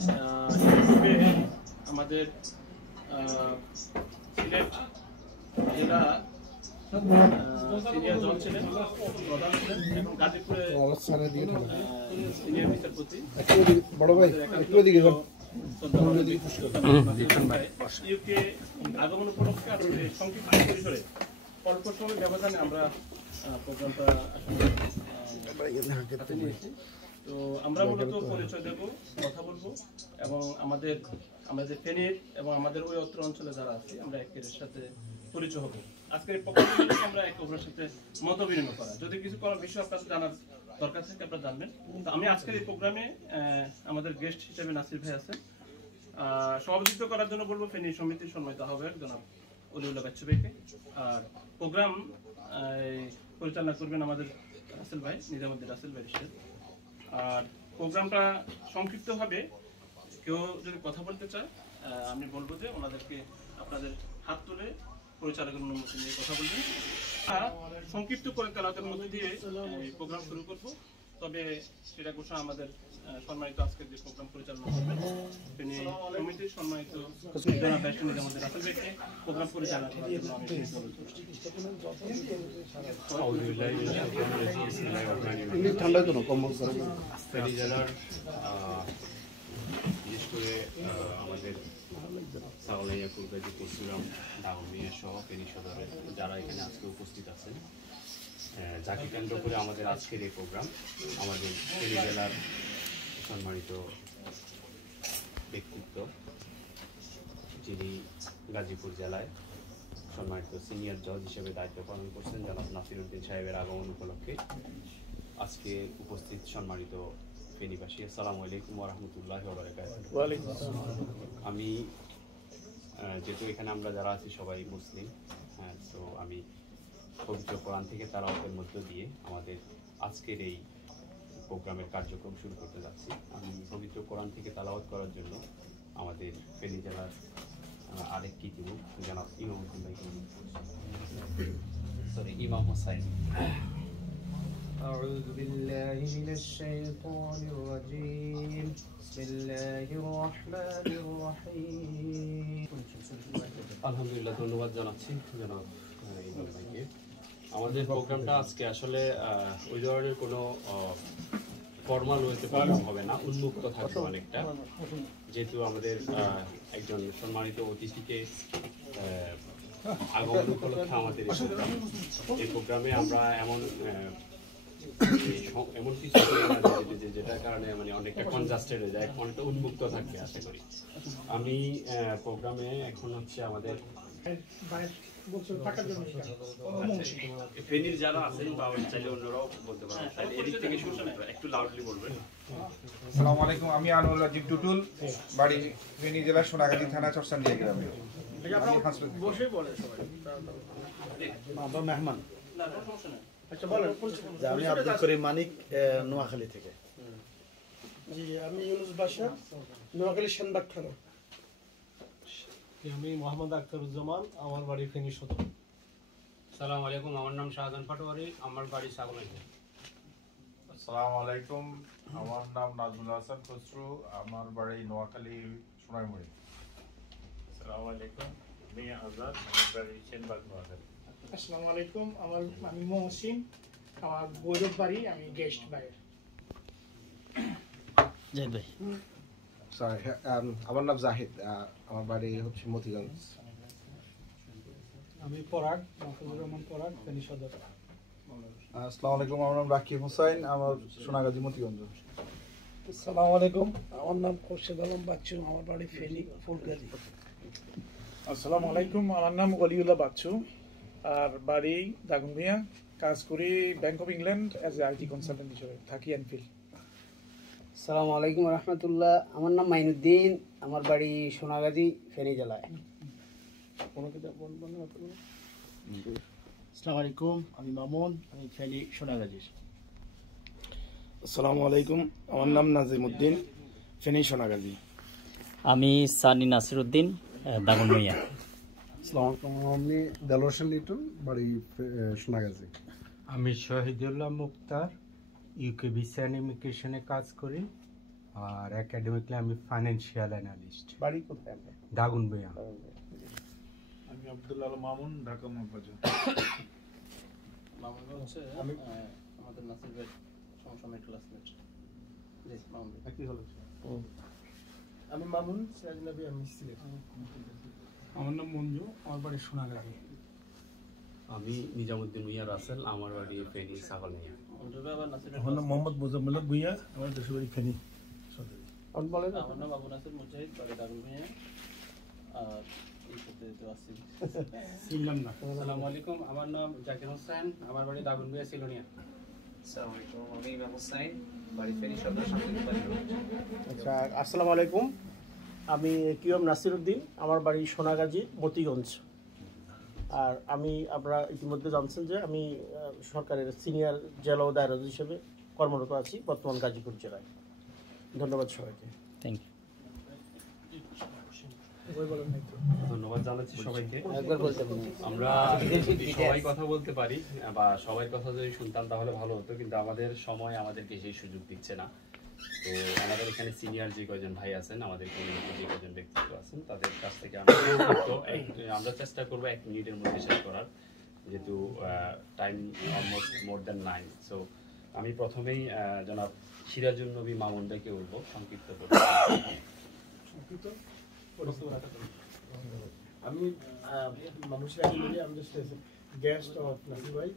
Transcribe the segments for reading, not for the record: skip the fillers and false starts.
ইউটিউবে আমাদের সিলেট জেলা সিনিয়র জজ ছিলেন, প্রধান ছিলেন, এবং গাজীপুরে সিনিয়র বিচারপতি ইউকে আগমন উপলক্ষে আসলে সংক্ষিপ্ত পরিসরে অল্প সময় ব্যবধানে আমরা প্রোগ্রামটা হাতে নিয়েছি। তো আমরা মূলত পরিচয় দেব, কথা বলবো, এবং আমাদের ফেনীর এবং আমাদের ওই অত্র অঞ্চলে যারা আছে আমরা একের সাথে পরিচয় হবো। আজকের এই প্রোগ্রামে আমরা একে অপরের সাথে মত বিনিময় করা, যদি কিছু কোনো বিষয় আপনাদের জানার দরকার থাকে আপনারা জানবেন। তো আমি আজকের এই প্রোগ্রামে আমাদের গেস্ট হিসেবে নাসির ভাই আছেন। সভাপতিত্ব করার জন্য বলবো ফেনী সমিতির সম্মানিত আহ্বায়ক জনাব অলিউল্লাহ বাচ্চু ভাইকে। আর প্রোগ্রাম পরিচালনা করবেন আমাদের রাসেল ভাই, নিজামুদ্দিন রাসেল ভাই। আর প্রোগ্রামটা সংক্ষিপ্তভাবে কেউ যদি কথা বলতে চায় আমি বলবো যে ওনাদেরকে আপনাদের হাত তুলে পরিচালকের অনুমতি নিয়ে কথা বলবেন। সংক্ষিপ্ত করে তেলাওয়াতের মধ্যে দিয়ে প্রোগ্রাম শুরু করব। তবে সেটা ঘোষণা আমাদের সম্মানিত আজকের যে প্রোগ্রাম পরিচালনা করবেন তিনি কমিটির সম্মানিত জনাব ব্যারিস্টার নিজামুদ্দিন রাসেল ভাইকে প্রোগ্রাম পরিচালনা করার জন্য আমি ফেনী জেলার বিশেষ করে আমাদের সাগলাইয়া কুলগাজী পরশুরাম ডাউনিয়া সহ ফেনী সদরের যারা এখানে আজকে উপস্থিত আছেন, যাকে কেন্দ্র করে আমাদের আজকের এই প্রোগ্রাম, আমাদের ফেনী জেলার সম্মানিত ব্যক্তিত্ব যিনি গাজীপুর জেলায় সম্মানিত সিনিয়র জজ হিসেবে দায়িত্ব পালন করছেন জনাব নাসিরউদ্দিন সাহেবের আগমন উপলক্ষে আজকে উপস্থিত সম্মানিত ফেনীবাসী, আসসালামু আলাইকুম ওয়া রাহমাতুল্লাহি ওয়া বারাকাতুহু। আমি যেহেতু এখানে আমরা যারা আছি সবাই মুসলিম, তো আমি পবিত্র কোরআন থেকে তেলাওয়াতের মধ্য দিয়ে আমাদের আজকের এই প্রোগ্রামের কার্যক্রম শুরু করতে যাচ্ছি। আমি পবিত্র কোরআন থেকে তেলাওয়াত করার জন্য আমাদের ফেনী জেলার আরেকটি যুবক জনাব ইমাম হোসাইন। أعوذ بالله من الشيطان الرجيم بسم الله الرحمن الرحيم। আলহামদুলিল্লাহ, ধন্যবাদ জানাচ্ছি জনাব ইমাম ভাইকে। আমাদের প্রোগ্রামটা আজকে আসলে ওই ধরনের কোনো ফর্মাল ওয়েতে প্রোগ্রাম হবে না, উন্মুক্ত থাকবে অনেকটা, যেহেতু আমাদের একজন সম্মানিত অতিথিকে আগমন উপলক্ষে আমাদের এই প্রোগ্রামে আমরা এমন কিছু যেটার কারণে মানে অনেকটা কনজাস্টেড হয়ে যায়, অনেকটা উন্মুক্ত থাকবে আশা করি। আমি প্রোগ্রামে এখন হচ্ছে আমাদের ফেনীর যারা আছেন বা চাইলে অন্যরাও বলতে পারেন, এদিক থেকে শুরু একটু লাউডলি বলবেন। আসসালামু আলাইকুম, আমি আনোয়ার রাজীব টুটুল, বাড়ি ফেনী জেলার সোনাগাজী থানা চরসান্দিয়া গ্রামে। মেহমান আমি আব্দুল করিম মানিক, নোয়াখালী থেকে। জি, আমি ইউনুস বাশা, নোয়াখালী সেনবাগ থানা। আমি মোহাম্মদ আখতারুজ্জামান, আমার বাড়ি ফেনী সদর। আসসালামু আলাইকুম, আমার নাম শাহজাহান পাটোয়ারি, আমার বাড়ি সাগলাইয়া। আসসালামু আলাইকুম, আমার নাম নাজমুল হাসান খসরু, আমার বাড়ি নোয়াখালী সোনাইমুড়ি। আসসালামু আলাইকুম, আমি আজাদ, আমার বাড়ি সেনবাগ নোয়াখালী। আসসালামু আলাইকুম, আমি মহসিন, আমার বৈরব বাড়ি, আমি গেস্ট বাইরে। জাহিদ ভাই। আমার নাম জাহিদ, আমার বাড়ি হচ্ছে মতিগঞ্জ। আমি পরাগ, মাহফুজুর রহমান পরাগ, ফেনী সদর। আসসালামু আলাইকুম, আমার নাম রাকিব হোসাইন, আমার সোনাগাজী মতিগঞ্জ। আসসালামু আলাইকুম, আমার নাম খোরশেদ আলম বাচ্চু, আমার বাড়ি ফেনী ফুলগাজী। আসসালামু আলাইকুম, আমার নাম অলিউল্লাহ বাচ্চু, আর বাড়ি দাগনভূঞা, কাজ করি bank of England as a IT consultant হিসেবে, থাকি এনফিল্ড। আসসালামু আলাইকুম রহমতুল্লাহ, আমার নাম মাইনুদ্দিন, আমার বাড়ি সোনাগাজী, ফেনী জেলায়। আসসালামু আলাইকুম, আমি মামুন, আমি ফেনী সোনাগাজী। আসসালামু আলাইকুম, আমার নাম নাজিমউদ্দিন, ফেনী সোনাগাজী। আমি সানি নাসিরউদ্দিন, দাগনভূঞা। আসসালামু আলাইকুম, আমি দেলোয়ার হোসেন লিটন, বাড়ি সোনাগাজী। আমি শহীদুল্লাহ মুক্তার, ইউকে ভিসা ইমিগ্রেশনে কাজ করি, আর একাডেমিকলি আমি ফাইন্যান্সিয়াল অ্যানালিস্ট। বাড়ি কোথায় আপনার? দাগনভূঞা। আমি আব্দুল আল মামুন, ঢাকা মহাবাজার। মামুন হচ্ছে আমাদের নাসির ভাই সমসাময়িক ক্লাসমেট। জি মামুন ভাই কি হলো? আমি মামুন সিরাজ নবী, আমি সিলেট। আমার নাম মঞ্জু, আমার বাড়ি সোনাগাজী। আমি নিজামুদ্দিন ভুঁইয়া রাসেল, আমার বাড়ি ফেনী ছাগলমিয়া। আমার নাম মোহাম্মদ মোজাম্মেল ভুঁইয়া, আমার দেশের বাড়ি ফেনী। আমার নাম আবু নাসির মুজাহিদ, বাড়ি দাগনভূঞা। আর এই সাথে তো আছি চিনলাম না। আসসালামু আলাইকুম, আমার নাম জাকির হোসেন, আমার বাড়ি দাগনভূঞা সিলোনিয়া। আসসালামু আলাইকুম, আমি ইমাম হোসেন, বাড়ি ফেনী সদর শান্তিনিকেতন। আচ্ছা, আসসালামু আলাইকুম, আমি কিয়ম নাসিরউদ্দিন, আমার বাড়ি সোনাগাজী মতিগঞ্জ। আর আমি, আপনারা ইতিমধ্যে জানছেন যে আমি সরকারের সিনিয়র জেলা ও দায়রা জজ হিসেবে কর্মরত আছি বর্তমান গাজীপুর জেলায়। ধন্যবাদ সবাইকে। Thank you. ধন্যবাদ জানাচ্ছি সবাইকে। আমরা সবাই কথা বলতে পারি বা সবাই কথা যদি শুনতাম তাহলে ভালো হতো, কিন্তু আমাদের সময় আমাদেরকে সেই সুযোগ দিচ্ছে না। তো আমাদের এখানে সিনিয়র যে কয়জন ভাই আছেন, আমাদের কমিউনিটি যে কয়জন ব্যক্তিত্ব আছেন, তাদের কাছ থেকে আমরা চেষ্টা করবো 1 মিনিটের মধ্যে শেষ করার, যেহেতু time almost more than 9। So আমি প্রথমেই জনাব সিরাজুন নবী মামুন ভাইকে বলবো সংক্ষিপ্ত করে। আমি মানুষ আমি গেস্ট অফ নাসির ভাই,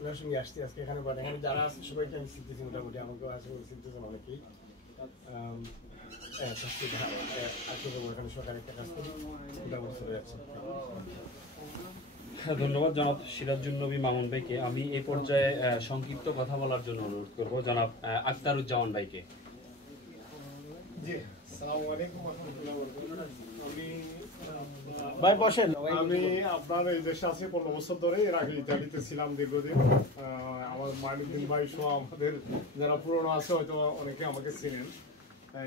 ওনার সঙ্গে আসছি আজকে এখানে। বাট এখানে যারা আছে সবাইকে আমি চিনতেছি মোটামুটি, আমাকেও আছে চিনতেছেন অনেকেই। এখানে সরকারি একটা কাজ করি, মোটামুটি চলে যাচ্ছে। ধন্যবাদ জনাব সিরাজুন নবী মামুন ভাইকে। আমি এই পর্যায়ে সংক্ষিপ্ত কথা বলার জন্য অনুরোধ করবো জনাব আখতারুজ্জামান ভাইকে। জি, আসসালামু আলাইকুম ওয়া রাহমাতুল্লাহি ওয়া বারাকাতুহু। ভাই বসেন। আমি আপনার এই দেশে আছি 15 বছর ধরে। এর আগে ইতালিতে ছিলাম দীর্ঘদিন। আমার মাইনুদ্দিন ভাই সহ আমাদের যারা পুরনো আছে হয়তো অনেকে আমাকে চিনেন।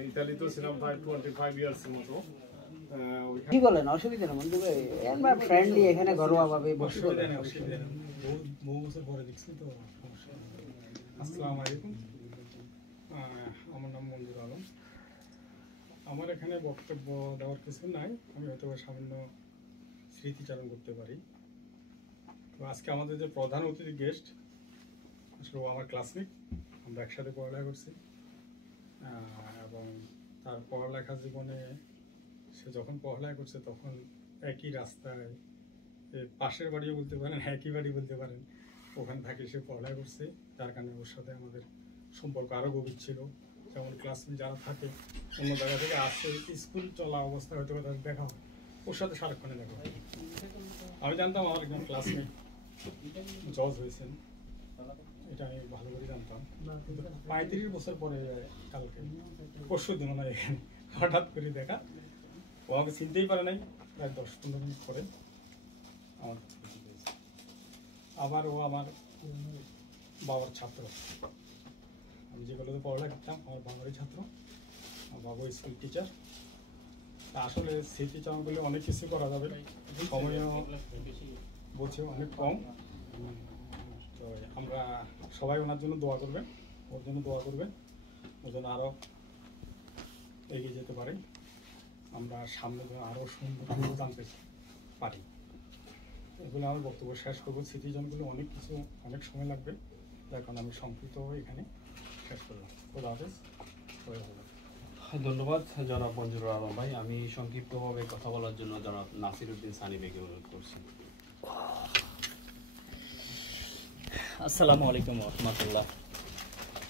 ইতালিতেও ছিলাম প্রায় 25 ইয়ার্সের মতো। কি বলেন? অসুবিধা নেই বন্ধু ভাই, আমরা ফ্রেন্ডলি এখানে ঘরোয়া ভাবে বসে বহু বছর পরে দেখছি তো সমস্যা নেই। আসসালামু আলাইকুম, আমার নাম মঞ্জুর আলম। আমার এখানে বক্তব্য দেওয়ার কিছু নাই, আমি হয়তো সামান্য স্মৃতিচারণ করতে পারি। তো আজকে আমাদের যে প্রধান অতিথি গেস্ট আসলে আমার ক্লাসমেট, আমরা একসাথে পড়ালেখা করছি। এবং তার পড়ালেখা জীবনে সে যখন পড়ালেখা করছে তখন একই রাস্তায়, পাশের বাড়িও বলতে পারেন, একই বাড়ি বলতে পারেন, ওখানে থাকি সে পড়ালেখা করছে। যার কারণে ওর সাথে আমাদের সম্পর্ক আরও গভীর ছিল। যেমন ক্লাসমেট যারা থাকে অন্য জায়গা থেকে আসছে, স্কুল চলা অবস্থায় হয়তো তাদের দেখা হয়, ওর সাথে সারাক্ষণে দেখা হয়। আমি জানতাম আমার একজন ক্লাসমেট জজ হয়েছেন, এটা আমি ভালো করে জানতাম। 35 বছর পরে কালকে পরশু দিন না এখানে হঠাৎ করে দেখা, ও আমাকে চিনতেই পারে নাই। প্রায় 10-15 মিনিট পরে আমার আবার ও আমার বাবার ছাত্র। আমি যে কলেজে পড়ালেখা করতাম আমার বাবারই ছাত্র, আমার বাবা স্কুল টিচার। আসলে স্মৃতিচারণ করলে অনেক কিছু করা যাবে, সময়ও বলছে অনেক কম। তো আমরা সবাই ওনার জন্য দোয়া করবেন, ওর জন্য দোয়া করবেন, ওর জন্য আরও এগিয়ে যেতে পারে, আমরা সামনে আরও সুন্দর জানতে পারি। এগুলো আমার বক্তব্য শেষ করবো। স্মৃতিচারণগুলো অনেক কিছু, অনেক সময় লাগবে, যার কারণে আমি সংক্ষিপ্তভাবে এখানে শেষ করলাম। খোদা হাফেজ, সবাই ভালো। ধন্যবাদ জনাব মঞ্জুর আলম ভাই। আমি সংক্ষিপ্তভাবে কথা বলার জন্য জনাব নাসিরউদ্দিন সানি ভাইকে অনুরোধ করছি। আসসালামু আলাইকুম রহমতুল্লাহ।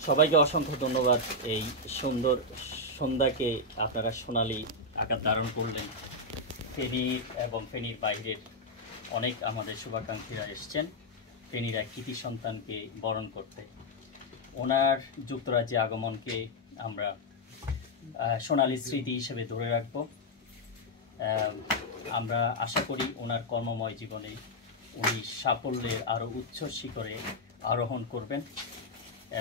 সবাইকে অসংখ্য ধন্যবাদ। এই সুন্দর সন্ধ্যাকে আপনারা সোনালি আকার ধারণ করলেন। ফেনী এবং ফেনীর বাইরের অনেক আমাদের শুভাকাঙ্ক্ষীরা এসছেন ফেনীর এক কৃতি সন্তানকে বরণ করতে। ওনার যুক্তরাজ্যে আগমনকে আমরা সোনালি স্মৃতি হিসেবে ধরে রাখব। আমরা আশা করি ওনার কর্মময় জীবনে উনি সাফল্যের আরও উচ্চ শিখরে আরোহণ করবেন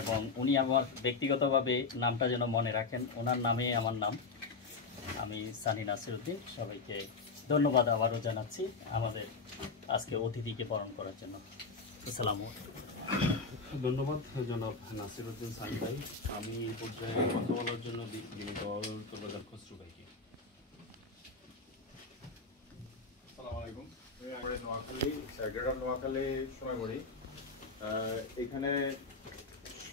এবং উনি আমার ব্যক্তিগতভাবে নামটা যেন মনে রাখেন, ওনার নামে আমার নাম। আমি সানি নাসিরউদ্দিন। সবাইকে ধন্যবাদ আবারও জানাচ্ছি আমাদের আজকে অতিথিকে বরণ করার জন্য। আসসালামু আলাইকুম। ধন্যবাদ জনাব নাসিরউদ্দিন সানি ভাই। আমি এই পর্যায়ে কথা বলার জন্য বিনীত অনুরোধ করবো জনাব খসরু ভাইকে। আসসালামু আলাইকুম। আমরা নোয়াখালী, গ্রেটার নোয়াখালী সোনামুড়ি। এখানে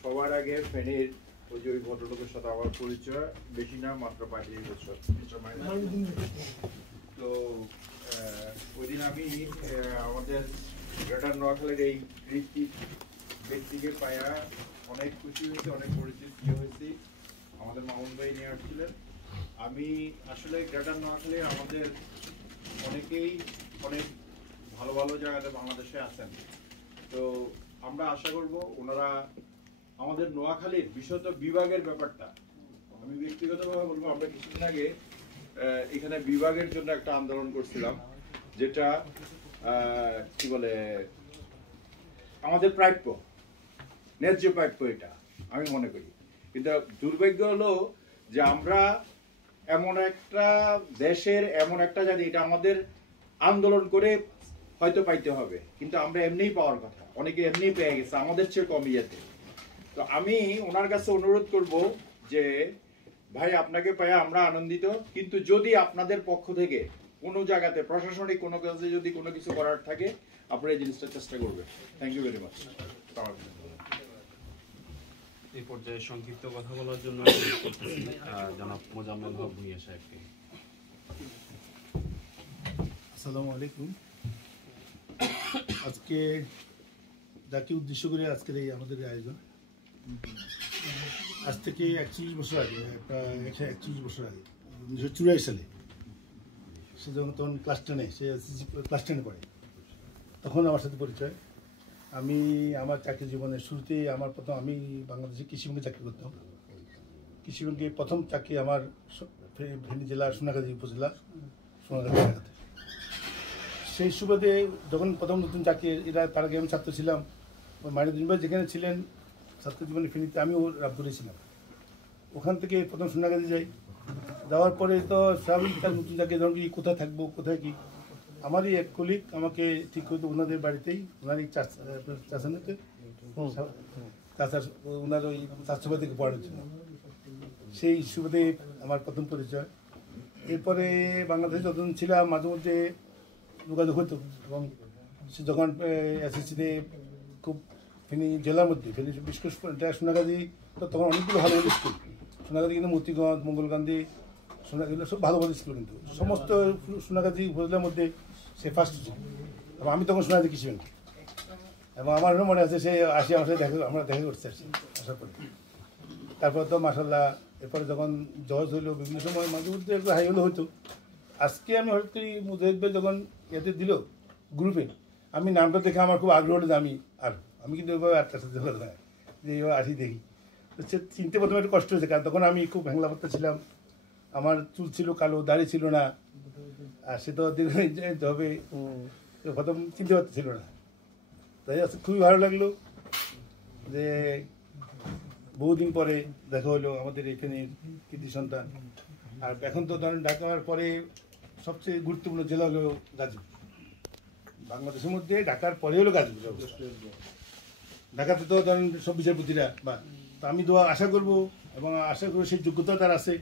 সবার আগে ফেনীর ওই ভদ্রলোকের সাথে আমার পরিচয় বেশি না, মাত্র 35 বছর। তো ওই দিন আমি আমাদের গ্রেটার নোয়াখালীর এই কৃতি ব্যক্তিকে পায়া অনেক খুশি হয়েছি, অনেক পরিচিতি হয়েছি। আমাদের মামুন ভাই নিয়ে আসছিলেন। আমি আসলে গ্রেটার নোয়াখালী আমাদের অনেকেই অনেক ভালো ভালো জায়গাতে বাংলাদেশে আছেন। তো আমরা আশা করব ওনারা আমাদের নোয়াখালীর বিশেষত বিভাগের ব্যাপারটা, আমি ব্যক্তিগতভাবে বলবো, আমরা কিছুদিন আগে এখানে বিভাগের জন্য একটা আন্দোলন করছিলাম, যেটা কি বলে আমাদের প্রাপ্য, ন্যায্য প্রাপ্য, এটা আমি মনে করি। কিন্তু দুর্ভাগ্য হলো যে আমরা এমন একটা দেশের এমন একটা জাতি, এটা আমাদের আন্দোলন করে হয়তো পাইতে হবে, কিন্তু আমরা এমনিই পাওয়ার কথা, অনেকে এমনিই পেয়ে গেছে আমাদের চেয়ে কম ইয়েতে। তো আমি ওনার কাছে অনুরোধ করব যে ভাই, আপনাকে পাইয়া আমরা আনন্দিত, কিন্তু যদি আপনাদের পক্ষ থেকে কোনো জায়গাতে প্রশাসনিক কোনো কাজে যদি কোনো কিছু করার থাকে, আপনারা এই জিনিসটা চেষ্টা করবেন। Thank you very much. এই পর্যায়ে সংক্ষিপ্ত কথা বলার জন্য জনাব মোজাম্মেল হক ভূঁইয়া সাহেবকে। আসসালামু আলাইকুম। আজকে যাকে উদ্দেশ্য করে আজকের এই আমাদের আয়োজন, আজ থেকে 41 বছর আগে, প্রায় 141 বছর আগে, 1984 সালে, সে যখন তখন ক্লাস 10-এ, সে ক্লাস 10-এ পড়ে, তখন আমার সাথে পরিচয়। আমি আমার চাকরি জীবনের শুরুতে আমি বাংলাদেশে কৃষি ব্যাংকে চাকরি করতাম। কৃষি ব্যাংকে প্রথম চাকরি আমার ফেনী জেলার সোনাগাজী উপজেলা সোনাগাজী এলাকাতে। সেই সুবাদে যখন প্রথম নতুন চাকরি, তার আগে আমি ছাত্র ছিলাম, মাইনুদ্দিন ভাই যেখানে ছিলেন ছাত্র জীবনে ফেনীতে, আমিও রাবপুরে ছিলাম। ওখান থেকে প্রথম সোনাগাজী যাই। যাওয়ার পরে তো স্বাভাবিক তার নতুন চাকরি, ধরুন কি কোথায় থাকবো, কোথায় কি, আমারই এক কলিগ আমাকে ঠিক করতো ওনাদের বাড়িতেই, ওনারই চাচানিতে চাচার, ওনার ওই চাষবাদ থেকে পড়ানোর জন্য। সেই সুবাদে আমার প্রথম পরিচয়। এরপরে বাংলাদেশে যতদিন ছিলাম মাঝে মধ্যে যোগাযোগ হতো, এবং সে যখন এসএসসিতে খুব ফেনী জেলার মধ্যে, ফেনী বিশেষ করে সোনাগাজী, তো তখন অনেকগুলো ভালো ভালো স্কুল, সোনাগাজী কিন্তু মতিগঞ্জ, মঙ্গলকান্দি, সোনাগাজী সব ভালো ভালো স্কুল, কিন্তু সমস্ত সোনাগাজী উপজেলার মধ্যে সে ফার্স্ট ছিল। এবং আমি তখন সোনাগাজী কৃষি ব্যাংকে, এবং আমারও মনে আছে সে আসি আমার সাথে আমরা দেখা করতে আসছি আসার পরে। তারপর তো মাসাল্লাহ, এরপরে যখন জজ হইলো, বিভিন্ন সময় মাঝে মধ্যে একটু হাই হলো হয়তো। আজকে আমি হয়তো মুজাহিদ ভাই যখন এতে দিল গ্রুপে, আমি নামটা দেখে আমার খুব আগ্রহ হলো যে আমি কিন্তু এভাবে আটটার সাথে যোগাযোগ হয় যে এইভাবে আসি দেখি। তো সে চিনতে প্রথমে একটু কষ্ট হয়েছে, কারণ তখন আমি খুব ভ্যাংলা পাত্তা ছিলাম, আমার চুল ছিল কালো, দাড়ি ছিল না, আর সে তো জানতে হবে, প্রথম চিনতে পারতেছিল না। তাই আজকে খুবই ভালো লাগলো যে বহুদিন পরে দেখা হলো আমাদের এখানে কৃতি সন্তান। আর এখন তো ধরেন ঢাকার পরে সবচেয়ে গুরুত্বপূর্ণ জেলা হলো গাজীপুর, বাংলাদেশের মধ্যে ঢাকার পরে হলো গাজীপুর। ঢাকাতে তো ধরেন সব বিচারপতিরা, বা তো আমি তো আশা করব, এবং আশা করবো সেই যোগ্যতা তার আছে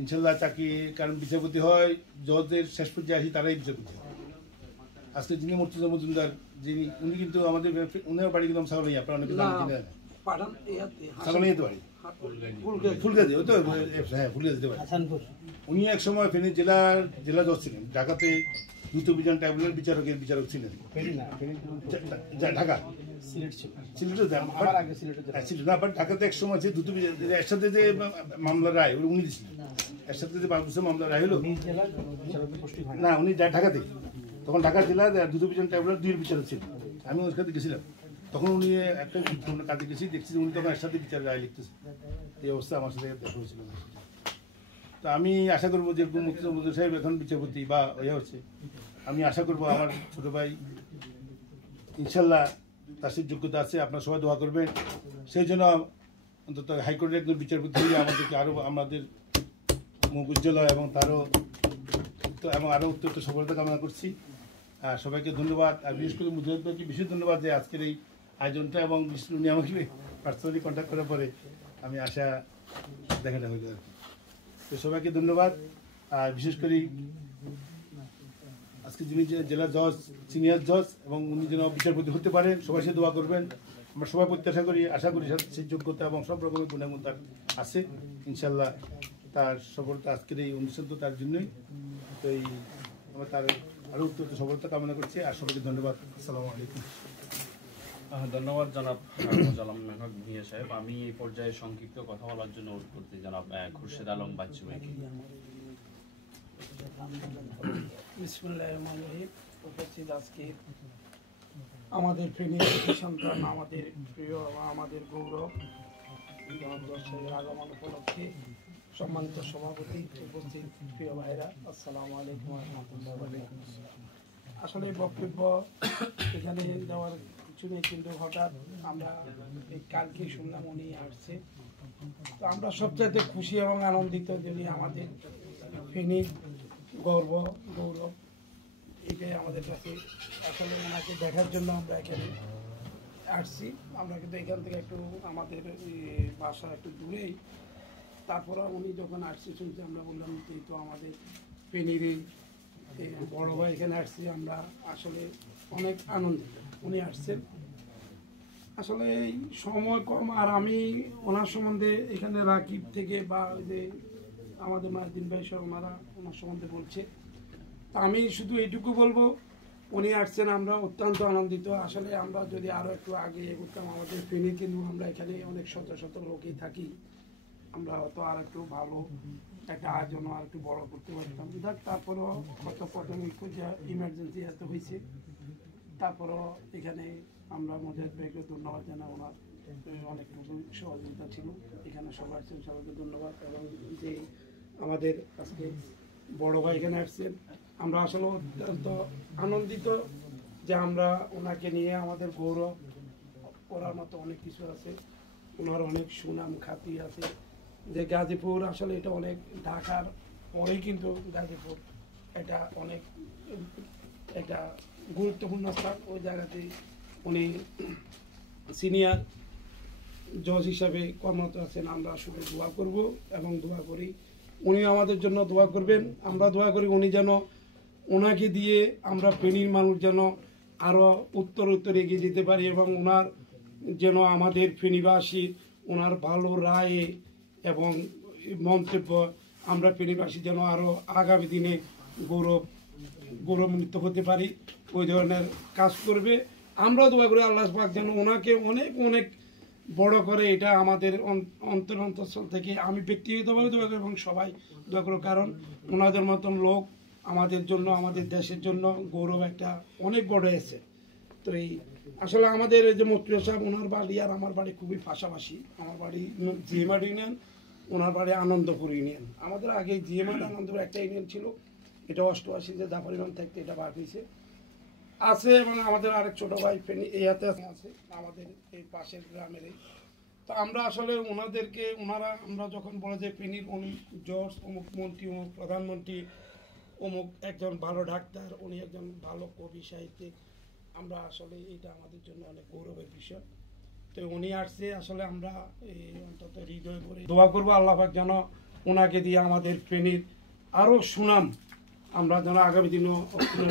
ইনশাল্লাহ চাকরি, কারণ বিচারপতি হয় জজের শেষ পর্যায়ে আসি তারাই বিচারপতি হয়। আজকে যিনি মুর্তজা মজুমদার, যিনি, উনি কিন্তু আমাদের উনার বাড়ি কিন্তু ছাগলাইয়া, আপনার অনেকে জানেন, ছাগলাইয়াতে বাড়ি, ফুলগাজী, ওই তো হ্যাঁ ফুলগাজীতে বাড়ি। উনি এক সময় ফেনী জেলা জজ ছিলেন, ঢাকাতে দ্রুত বিচার ট্রাইব্যুনালের বিচারক ছিলেন, ঢাকা ঢাকাতে এক সময় যে দ্রুত একসাথে যে মামলা রায় উনি দিচ্ছিলেন, একসাথে যে 5 বছর মামলা রায় হলো না, উনি ঢাকাতে, তখন ঢাকা জেলা দ্রুত বিচার ট্রাইব্যুনাল 2 বিচারক ছিলেন। আমি ওর সাথে গেছিলাম, তখন উনি একটা কাজে গেছি, দেখছি উনি তখন একসাথে বিচারের রায় লিখতেছে। এই অবস্থা আমার সাথে দেখা হয়েছিল। তো আমি আশা করবো যে মুর্তজা সাহেব এখন বিচারপতি বা ইয়ে হচ্ছে, আমি আশা করবো আমার ছোটো ভাই ইনশাল্লাহ তার সেই যোগ্যতা আছে, আপনারা সবাই দোয়া করবেন সেই জন্য, অন্তত হাইকোর্টের একজন বিচারপতি হয়ে আমাদেরকে আরও আমাদের মুখ উজ্জ্বল হয়, এবং আরও অত্যন্ত সফলতা কামনা করছি। সবাইকে ধন্যবাদ, আর বিশেষ করে মুজাহিদ ভাইকে বিশেষ ধন্যবাদ যে আজকের এই আয়োজনটা, এবং উনি আমাকে পার্সোনালি কন্ট্যাক্ট করার পরে আমি আশা দেখাটা হইল আর কি। তো সবাইকে ধন্যবাদ। আর বিশেষ করে আজকে যিনি জেলা জজ, সিনিয়র জজ, এবং উনি যেন বিচারপতি হতে পারেন, সবাই সাথে দোয়া করবেন। আমরা সবাই প্রত্যাশা করি, আশা করি সেই যোগ্যতা এবং সব রকমের গুণাগুণ তার আছে ইনশাল্লাহ। তার সফলতা আজকের এই অনুষ্ঠান তো তার জন্যই। তো এই আমরা তার আরও উত্তর সফলতা কামনা করছি। আর সবাইকে ধন্যবাদ। আসসালামু আলাইকুম। ধন্যবাদ জনাব মোজাল্লাম মেহক ভূঁইয়া সাহেব। আমি এই পর্যায়ে সংক্ষিপ্ত কথা বলার জন্য অনুরোধ করতে জনাব খুরশেদ আলম বাচ্চু ভাইকে। বিসমিল্লাহির রহমানির রহিম। উপস্থিত আজকে আমাদের ফেনী সন্তান, আমাদের প্রিয়, আমাদের গৌরব দর্শকের আগমন উপলক্ষে সম্মানিত সভাপতি, উপস্থিত প্রিয় ভাইরা, আসসালামু আলাইকুম ওয়া রাহমাতুল্লাহি ওয়া বারাকাতুহু। আসলে বক্তব্য এখানে দেওয়ার কিছু নেই, কিন্তু হঠাৎ আমরা এই কালকে শুনলাম উনি আসছে। তো আমরা সবচাইতে খুশি এবং আনন্দিত, যিনি আমাদের ফেনীর গৌরব, এটাই আমাদের কাছে। আসলে ওনাকে দেখার জন্য আমরা এখানে আসছি। আমরা কিন্তু এখান থেকে একটু আমাদের বাসা একটু দূরেই, তারপরে উনি যখন আসছে শুনছি, আমরা বললাম যে তো আমাদের ফেনীর বড় ভাই এখানে আসছি, আমরা আসলে অনেক আনন্দিত উনি আসছেন। আসলে এই সময় কম, আর আমি ওনার সম্বন্ধে এখানে রাকিব থেকে বা যে আমাদের মাহিউদ্দিন ভাই সহ ওনারা ওনার সম্বন্ধে বলছে, তা আমি শুধু এইটুকু বলবো, উনি আসছেন, আমরা অত্যন্ত আনন্দিত। আসলে আমরা যদি আরও একটু আগে এগোতাম, আমাদের ফেনী কিন্তু আমরা এখানে অনেক শত শত লোকই থাকি, আমরা হয়তো আর একটু ভালো একটা আয়োজন আর একটু বড় করতে পারতাম। দেখ তারপরেও কত প্রথমে যা ইমার্জেন্সি এত হয়েছে, তারপরেও এখানে আমরা মজাদ ভাইকে ধন্যবাদ জানাই, ওনার অনেকটুকু সহযোগিতা ছিল। এখানে সবাই আসছেন, সবাইকে ধন্যবাদ। এবং যে আমাদের আজকে বড় ভাই এখানে আসছেন, আমরা আসলে অত্যন্ত আনন্দিত যে আমরা ওনাকে নিয়ে আমাদের গৌরব করার মতো অনেক কিছু আছে। ওনার অনেক সুনাম খ্যাতি আছে, যে গাজীপুর আসলে এটা অনেক, ঢাকার পরেই কিন্তু গাজীপুর এটা অনেক একটা গুরুত্বপূর্ণ স্থান। ওই জায়গাতে উনি সিনিয়র জজ হিসাবে কর্মরত আছেন। আমরা শুধু দোয়া করব এবং দোয়া করি উনি আমাদের জন্য দোয়া করবেন। আমরা দোয়া করি উনি যেন, ওনাকে দিয়ে আমরা ফেনীর মানুষ যেন আরও উত্তর এগিয়ে যেতে পারি, এবং ওনার যেন আমাদের ফেনীবাসী ওনার ভালো রায়ে এবং মন্তব্য আমরা ফেনীবাসী যেন আরও আগামী দিনে গৌরবান্বিত হতে পারি, ওই ধরনের কাজ করবে। আমরা দোয়া করি আল্লাহ পাক যেন ওনাকে অনেক অনেক বড় করে। এটা আমাদের অন্তরস্থল থেকে আমি ব্যক্তিগতভাবে দোয়া করি এবং সবাই দোয়া করো, কারণ ওনাদের মতন লোক আমাদের জন্য, আমাদের দেশের জন্য গৌরব একটা অনেক বড় হয়েছে। তো এই আসলে আমাদের এই যে মন্ত্রী সাহেব, ওনার বাড়ি আর আমার বাড়ি খুবই পাশাপাশি। আমার বাড়ি জিএমআর ইউনিয়ন, ওনার বাড়ি আনন্দপুর ইউনিয়ন। আমাদের আগে জিএমআর আনন্দপুর একটা ইউনিয়ন ছিল, এটা 88 যে জাফরিগঞ্জ থাকতে এটা বার হয়েছে আছে। এবং আমাদের আরেক ছোটো ভাই ফেনী এতে আছে, আমাদের এই পাশের গ্রামেরই। তো আমরা আসলে ওনাদেরকে, ওনারা আমরা যখন বলে যে ফেনীর উনি জজ, অমুক মন্ত্রী, অমুক প্রধানমন্ত্রী, অমুক একজন ভালো ডাক্তার, উনি একজন ভালো কবি সাহিত্যিক, আমরা আসলে এটা আমাদের জন্য অনেক গৌরবের বিষয়। তো উনি আসছে, আসলে আমরা অন্তত হৃদয় করে দোয়া করবো আল্লাহ পাক যেন ওনাকে দিয়ে আমাদের ফেনীর আরও সুনাম আমরা যেন আগামী দিনও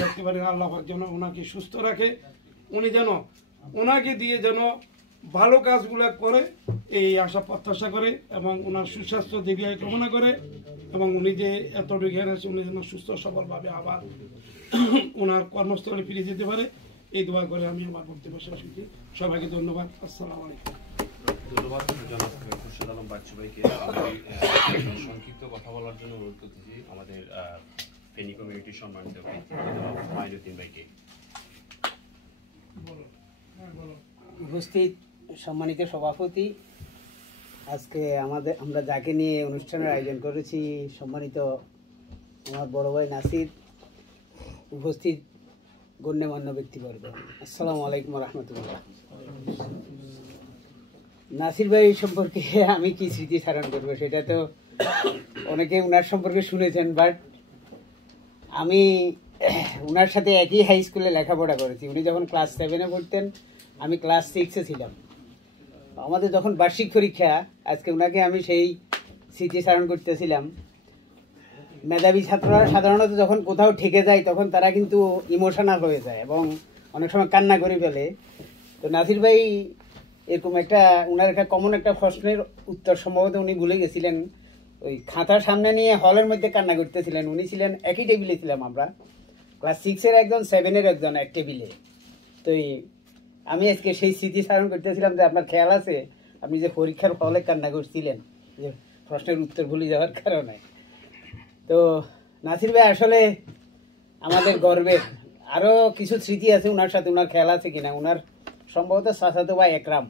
রাখতে পারি। আল্লাহ পাক যেন ওনাকে সুস্থ রাখে, উনি যেন ওনাকে দিয়ে যেন ভালো কাজগুলো করে, এই আশা প্রত্যাশা করে, এবং ওনার সুস্বাস্থ্য দীর্ঘায়ু কামনা করে, এবং উনি যে এতটুকু এখানে আছে উনি যেন সুস্থ সবলভাবে আবার ওনার কর্মস্থলে ফিরে যেতে পারে, এই দোয়া করে আমি আমার বক্তব্য শেষ করছি। সবাইকে ধন্যবাদ। আসসালামু আলাইকুম। ধন্যবাদ জনাব খুরশেদ আলম বাচ্চু ভাইকে। আমি সংক্ষিপ্ত কথা বলার জন্য অনুরোধ করতেছি আমাদের ফেনী কমিউনিটির সম্মানিত জনাব মাইনুদ্দিন ভাইকে। উপস্থিত সম্মানিত সভাপতি, আজকে আমরা যাকে নিয়ে অনুষ্ঠানের আয়োজন করেছি, সম্মানিত আমার বড় ভাই নাসির, উপস্থিত গণ্যমান্য ব্যক্তিবর্গ, আসসালামু আলাইকুম রহমতুল্লাহ। নাসির ভাই সম্পর্কে আমি কি স্মৃতি ধারণ করবো, সেটা তো অনেকে ওনার সম্পর্কে শুনেছেন, বাট আমি ওনার সাথে একই হাই স্কুলে লেখাপড়া করেছি। উনি যখন ক্লাস 7-এ পড়তেন আমি ক্লাস 6-এ ছিলাম। আমাদের যখন বার্ষিক পরীক্ষা, আজকে ওনাকে আমি সেই স্মৃতিচারণ করতেছিলাম। মেধাবী ছাত্ররা সাধারণত যখন কোথাও ঠেকে যায় তখন তারা কিন্তু ইমোশনাল হয়ে যায় এবং অনেক সময় কান্না করে ফেলে। তো নাসির ভাই এরকম একটা ওনার একটা কমন একটা প্রশ্নের উত্তর সম্ভবত উনি ভুলে গেছিলেন। ওই খাতার সামনে নিয়ে হলের মধ্যে কান্না করতেছিলেন। উনি ছিলেন একই টেবিলে ছিলাম আমরা, ক্লাস 6-এর একজন, 7-এর একজন, এক টেবিলে। তো আমি আজকে সেই স্মৃতিচারণ করতেছিলাম যে আপনার খেয়াল আছে আপনি যে পরীক্ষার হলে কান্না করছিলেন যে প্রশ্নের উত্তর ভুলে যাওয়ার কারণে। তো নাসির ভাই আসলে আমাদের গর্বের। আরও কিছু স্মৃতি আছে ওনার সাথে, ওনার খেয়াল আছে কিনা, ওনার সম্ভবত চাচাতো ভাই একরাম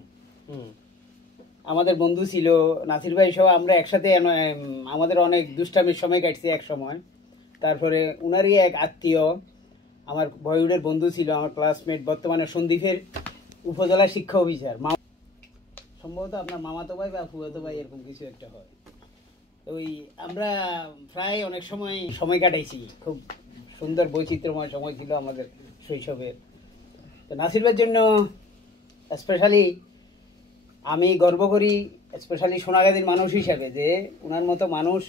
আমাদের বন্ধু ছিল। নাসির ভাই সহ আমরা একসাথে আমাদের অনেক দুষ্টামির সময় কাটছি এক সময়। তারপরে ওনারই এক আত্মীয় আমার বয়উডের বন্ধু ছিল, আমার ক্লাসমেট, বর্তমানে সন্দ্বীপের উপজেলা শিক্ষা অফিসার, সম্ভবত আপনার মামাতো ভাই বা ফুয়াতো ভাই এরকম কিছু একটা হয়। ওই আমরা প্রায় অনেক সময় কাটাইছি, খুব সুন্দর বৈচিত্র্যময় সময় ছিল আমাদের শৈশবের। তো নাসির ভাইয়ের জন্য স্পেশালি আমি গর্ব করি, স্পেশালি সোনাগাজীর মানুষ হিসাবে, যে ওনার মতো মানুষ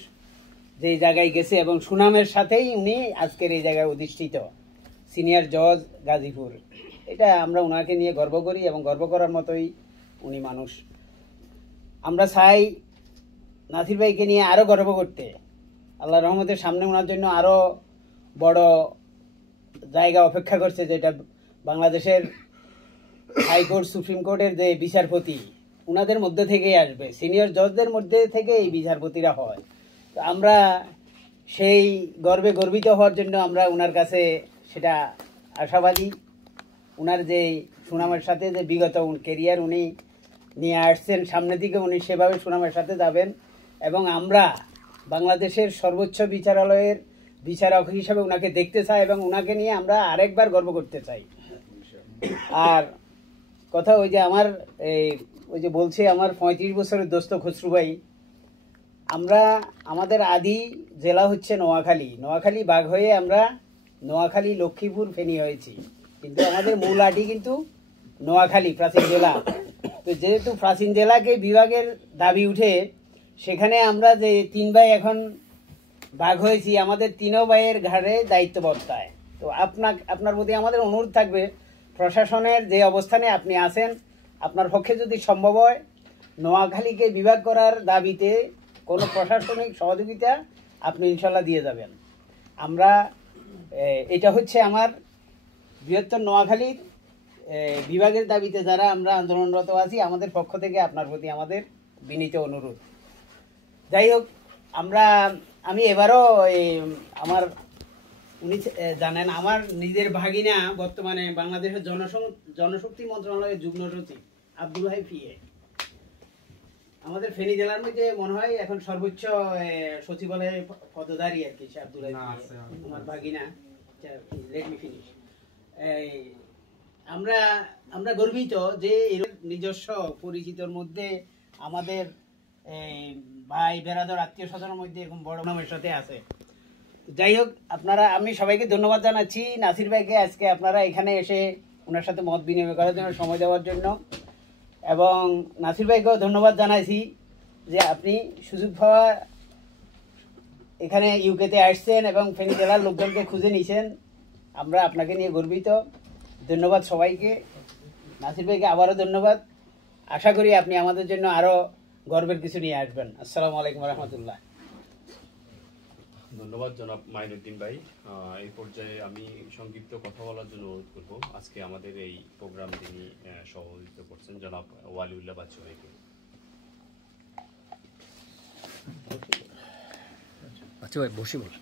যে জায়গায় গেছে এবং সুনামের সাথেই উনি আজকের এই জায়গায় অধিষ্ঠিত, সিনিয়র জজ গাজীপুর। এটা আমরা ওনাকে নিয়ে গর্ব করি এবং গর্ব করার মতোই উনি মানুষ। আমরা চাই নাসির ভাইকে নিয়ে আরও গর্ব করতে। আল্লাহ রহমতের সামনে ওনার জন্য আরও বড় জায়গা অপেক্ষা করছে, যেটা বাংলাদেশের হাইকোর্ট, সুপ্রিম কোর্টের যে বিচারপতি, ওনাদের মধ্যে থেকেই আসবে, সিনিয়র জজদের মধ্যে থেকে এই বিচারপতিরা হয়। তো আমরা সেই গর্বে গর্বিত হওয়ার জন্য আমরা ওনার কাছে সেটা আশাবাদী। ওনার যে সুনামের সাথে যে বিগত ক্যারিয়ার উনি নিয়ে আসছেন, সামনের দিকে উনি সেভাবে সুনামের সাথে যাবেন এবং আমরা বাংলাদেশের সর্বোচ্চ বিচারালয়ের বিচারক হিসাবে ওনাকে দেখতে চাই এবং ওনাকে নিয়ে আমরা আরেকবার গর্ব করতে চাই। আর কথা ওই যে আমার ওই যে বলছে আমার 35 বছরের দোস্ত খসরু ভাই, আমরা আমাদের আদি জেলা হচ্ছে নোয়াখালী। নোয়াখালী বাঘ হয়ে আমরা নোয়াখালী, লক্ষ্মীপুর, ফেনী হয়েছি, কিন্তু আমাদের মূল আটি কিন্তু নোয়াখালী প্রাচীন জেলা। তো যেহেতু প্রাচীন জেলাকে বিভাগের দাবি উঠে, সেখানে আমরা যে 3 ভাই এখন ভাগ হয়েছি, আমাদের 3 ভাইয়ের ঘাড়ে দায়িত্ব বর্তায়। তো আপনার প্রতি আমাদের অনুরোধ থাকবে, প্রশাসনের যে অবস্থানে আপনি আছেন, আপনার পক্ষে যদি সম্ভব হয় নোয়াখালীকে বিভাগ করার দাবিতে কোনো প্রশাসনিক সহযোগিতা আপনি ইনশাল্লাহ দিয়ে যাবেন। আমরা এটা হচ্ছে আমার বৃহত্তর নোয়াখালীর বিভাগের দাবিতে যারা আমরা আন্দোলনরত আছি, আমাদের পক্ষ থেকে আপনার প্রতি আমাদের বিনীত অনুরোধ। যাই হোক, আমি এবারও আমার উনি জানেন আমার নিজের ভাগিনা বর্তমানে বাংলাদেশের জনশক্তি মন্ত্রণালয়ের যুগ্ম সচিব আব্দুল হাই পিএ। আমাদের ফেনী জেলার মধ্যে মনে হয় এখন সর্বোচ্চ সচিবালয়ের পদধারী আর কি, আব্দুল হাই পিএ আমার ভাগিনা। Let me finish. আমরা গর্বিত যে এর নিজস্ব পরিচিতর মধ্যে আমাদের ভাই বেরাদর আত্মীয় স্বজনের মধ্যে এরকম বড় নামের সাথে আছে। যাই হোক, আমি সবাইকে ধন্যবাদ জানাচ্ছি, নাসির ভাইকে আজকে আপনারা এখানে এসে ওনার সাথে মত বিনিময় করার জন্য, সময় দেওয়ার জন্য, এবং নাসির ভাইকেও ধন্যবাদ জানাইছি যে আপনি সুযোগ পাওয়া এখানে ইউকেতে আসছেন এবং ফেনী জেলার লোকজনকে খুঁজে নিয়েছেন। আমরা আপনাকে নিয়ে গর্বিত। ধন্যবাদ সবাইকে। নাসির ভাইকে আবারও ধন্যবাদ। আশা করি আপনি আমাদের জন্য আরও গর্বের কিছু নিয়ে আসবেন। আসসালামু আলাইকুম রহমতুল্লাহ। ধন্যবাদ জনাব মাইনুদ্দিন ভাই। এই পর্যায়ে আমি সংক্ষিপ্ত কথা বলার জন্য অনুরোধ করব আজকে আমাদের এই প্রোগ্রাম তিনি সভাপতিত্ব করছেন জনাব ওয়ালিউল্লাহ বাচ্চু ভাইকে। আচ্ছা ভাই বসে বল।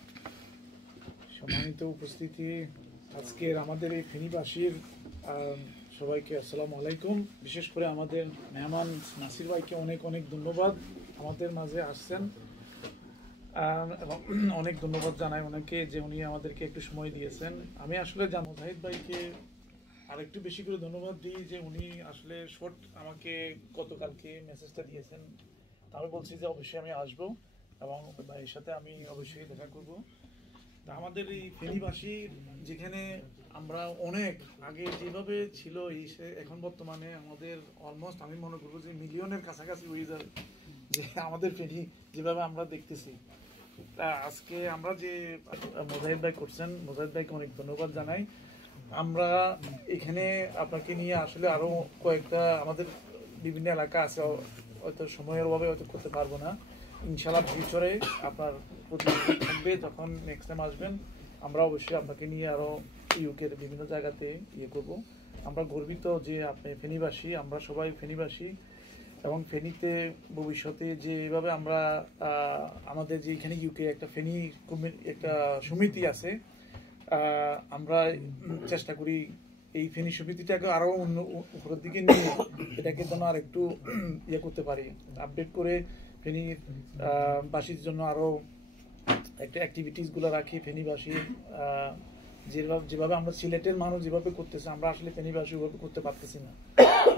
সম্মানিত উপস্থিতি, আজকের আমাদের এই ফেনীবাসীর সবাইকে আসসালামু আলাইকুম। বিশেষ করে আমাদের মেহমান নাসির ভাইকে অনেক অনেক ধন্যবাদ, আমাদের মাঝে আসছেন এবং অনেক ধন্যবাদ জানাই ওনাকে যে উনি আমাদেরকে একটু সময় দিয়েছেন। আমি আসলে মুজাহিদ ভাইকে আরেকটু বেশি করে ধন্যবাদ দিই যে উনি আসলে শর্ট আমাকে গতকালকে মেসেজটা দিয়েছেন। আমি বলছি যে অবশ্যই আমি আসবো এবং ভাইয়ের সাথে আমি অবশ্যই দেখা করব। আমাদের এই ফেনীবাসী যেখানে আমরা অনেক আগে যেভাবে ছিল এখন বর্তমানে আমাদের অলমোস্ট আমি মনে করবো যে মিলিয়নের কাছাকাছি হয়ে যাবে যে আমাদের ফেনি যেভাবে আমরা দেখতেছি। আজকে আমরা যে মোজাহিদ ভাই করছেন, মোজাহিদ ভাইকে অনেক ধন্যবাদ জানাই। আমরা এখানে আপনাকে নিয়ে আসলে আরো কয়েকটা আমাদের বিভিন্ন এলাকা আছে, হয়তো সময়ের অভাবে হয়তো করতে পারবো না। ইনশাআল্লাহ ফিউচারে আপনার প্রতিনিধি থাকবে, যখন নেক্সট টাইম আসবেন আমরা অবশ্যই আপনাকে নিয়ে আরো ইউকের বিভিন্ন জায়গাতে করব। আমরা গর্বিত যে আপনি ফেনীবাসী, আমরা সবাই ফেনীবাসী, এবং ফেনীতে ভবিষ্যতে যে এভাবে আমরা আমাদের যে এখানে ইউকে একটা ফেনী একটা সমিতি আছে, আমরা চেষ্টা করি এই ফেনী সমিতিটাকে আরো উপরের দিকে নিয়ে এটাকে যেন আর একটু করতে পারি, আপডেট করে ফেনীর বাসীর জন্য আরো একটা অ্যাক্টিভিটিসগুলো রাখি। ফেনীবাসী যেভাবে আমরা সিলেটের মানুষ যেভাবে করতেছে, আমরা আসলে ফেনীবাসী ওভাবে করতে পারতেছি না।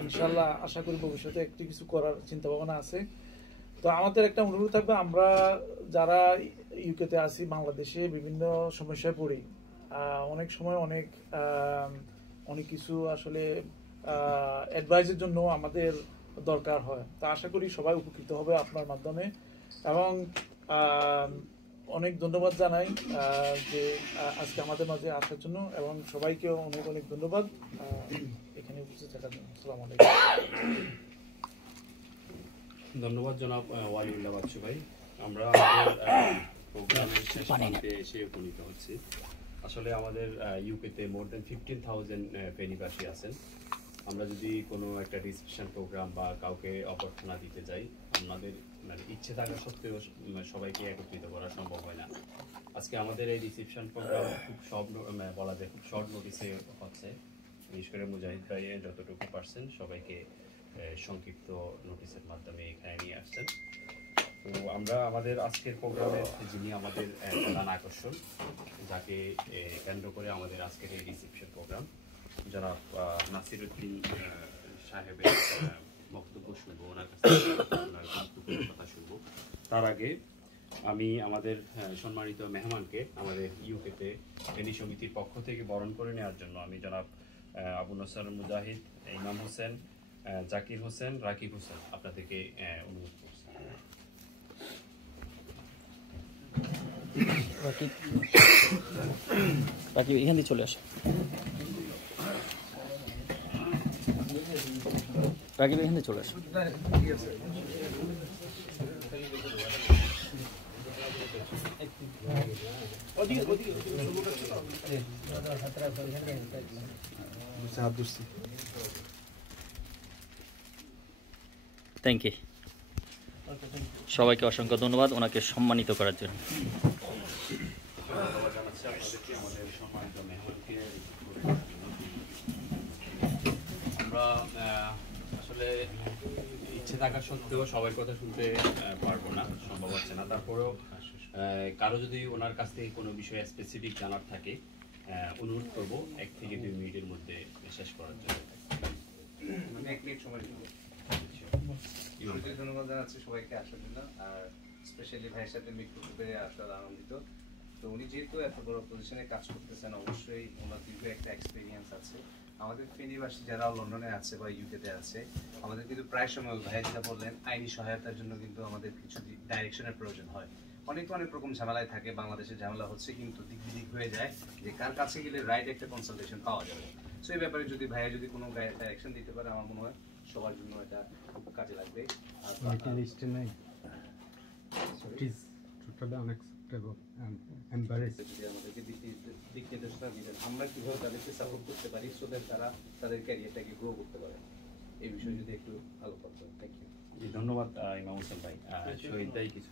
ইনশাল্লাহ আশা করি ভবিষ্যতে একটু কিছু করার চিন্তা ভাবনা আছে। তো আমাদের একটা অনুরোধ থাকবে, আমরা যারা ইউকেতে আছি, বাংলাদেশে বিভিন্ন সমস্যায় পড়ি, অনেক সময় অনেক কিছু আসলে অ্যাডভাইসের জন্য আমাদের দরকার হয়। তা আশা করি সবাই উপকৃত হবে আপনার মাধ্যমে, এবং অনেক ধন্যবাদ জানাই যে আজকে আমাদের মাঝে আসার জন্য, এবং সবাইকে অনেক অনেক ধন্যবাদ এখানে উপস্থিত থাকার জন্য। আসসালামু আলাইকুম। ধন্যবাদ জনাব ওয়ালিউল্লাহ বাচ্চু ভাই। আমরা প্রোগ্রামের শেষ প্রান্তে এসে উপনীত হচ্ছি। আসলে আমাদের ইউকেতে মোর দেন 15,000 ফেনীবাসী আছেন। আমরা যদি কোনো একটা রিসেপশন প্রোগ্রাম বা কাউকে অভ্যর্থনা দিতে যাই, আমাদের মানে ইচ্ছে থাকা সত্ত্বেও সবাইকে একত্রিত করা সম্ভব হয় না। আজকে আমাদের এই রিসেপশন প্রোগ্রাম খুব বলা যায় খুব শর্ট নোটিসে হচ্ছে। বিশেষ করে মুজাহিদ ভাই যতটুকু পারছেন সবাইকে সংক্ষিপ্ত নোটিসের মাধ্যমে এখানে নিয়ে আসছেন। তো আমরা আমাদের আজকের প্রোগ্রামের যিনি আমাদের প্রধান আকর্ষণ, যাকে কেন্দ্র করে আমাদের আজকের এই রিসেপশন প্রোগ্রাম, জনাব নাসিরউদ্দিন সাহেবের বক্তব্য শুনবো, ওনার কাছ থেকে ওনার গুরুত্বপূর্ণ কথা শুনবো। তার আগে আমি আমাদের সম্মানিত মেহমানকে আমাদের ইউকেতে ফেনী সমিতির পক্ষ থেকে বরণ করে নেওয়ার জন্য আমি জনাব আবু নসর মুজাহিদ, ইমাম হোসেন, জাকির হোসেন, রাকিব হোসেন আপনাদেরকে অনুরোধ করছি। রাকিব এখান দিয়ে চলে আসো। রাকিব এখান থেকে চলে আসো। Thank you. সবাইকে অসংখ্য ধন্যবাদ ওনাকে সম্মানিত করার জন্য। আমরা আসলে ইচ্ছে থাকা সত্ত্বেও সবার কথা শুনতে পারবো না, সম্ভব হচ্ছে না। তারপরেও কারো যদি ওনার কাছ থেকে কোনো বিষয়ে স্পেসিফিক জানার থাকে, অনুরোধ করবো 1 থেকে 2 মিনিটের মধ্যে শেষ করার জন্য। 1 মিনিট সময় দিব। ধন্যবাদ জানাচ্ছি সবাইকে আসার জন্য, আর স্পেশালি ভাইয়ের সাথে মিট করতে পেরে আসার আনন্দিত। তো উনি যেহেতু এত বড় পজিশনে কাজ করতেছেন, অবশ্যই ওনার দীর্ঘ একটা এক্সপিরিয়েন্স আছে। আমাদের ফেনীবাসী যারা লন্ডনে আছে বা ইউকেতে আছে, আমাদের কিন্তু প্রায় সময় ভাইয়া যেটা বললেন, আইনি সহায়তার জন্য কিন্তু আমাদের কিছু ডাইরেকশনের প্রয়োজন হয়। অনেক রকম ঝামেলায় থাকে, বাংলাদেশের ঝামেলা হচ্ছে কিন্তু দিক বিদিক হয়ে যায় যে কার কাছে গেলে রাইট একটা কনসালটেশন পাওয়া যাবে। সো এই ব্যাপারে যদি ভাইয়া যদি কোনো ডাইরেকশন দিতে পারে, আমার মনে হয় সবার জন্য এটা খুব কাজে লাগবে। লিস্টে নেই, it is totally unacceptable and embarrassing. যদি আমাদেরকে দিক নির্দেশনা দিবেন, আমরা কিভাবে তাদেরকে সাপোর্ট করতে পারি সো দ্যাট তারা তাদের ক্যারিয়ারটাকে গ্রো করতে পারে, এই বিষয়ে যদি একটু আলোকপাত করেন। Thank you. ধন্যবাদ ইমাম হোসেন ভাই। শহীদ ভাই কিছু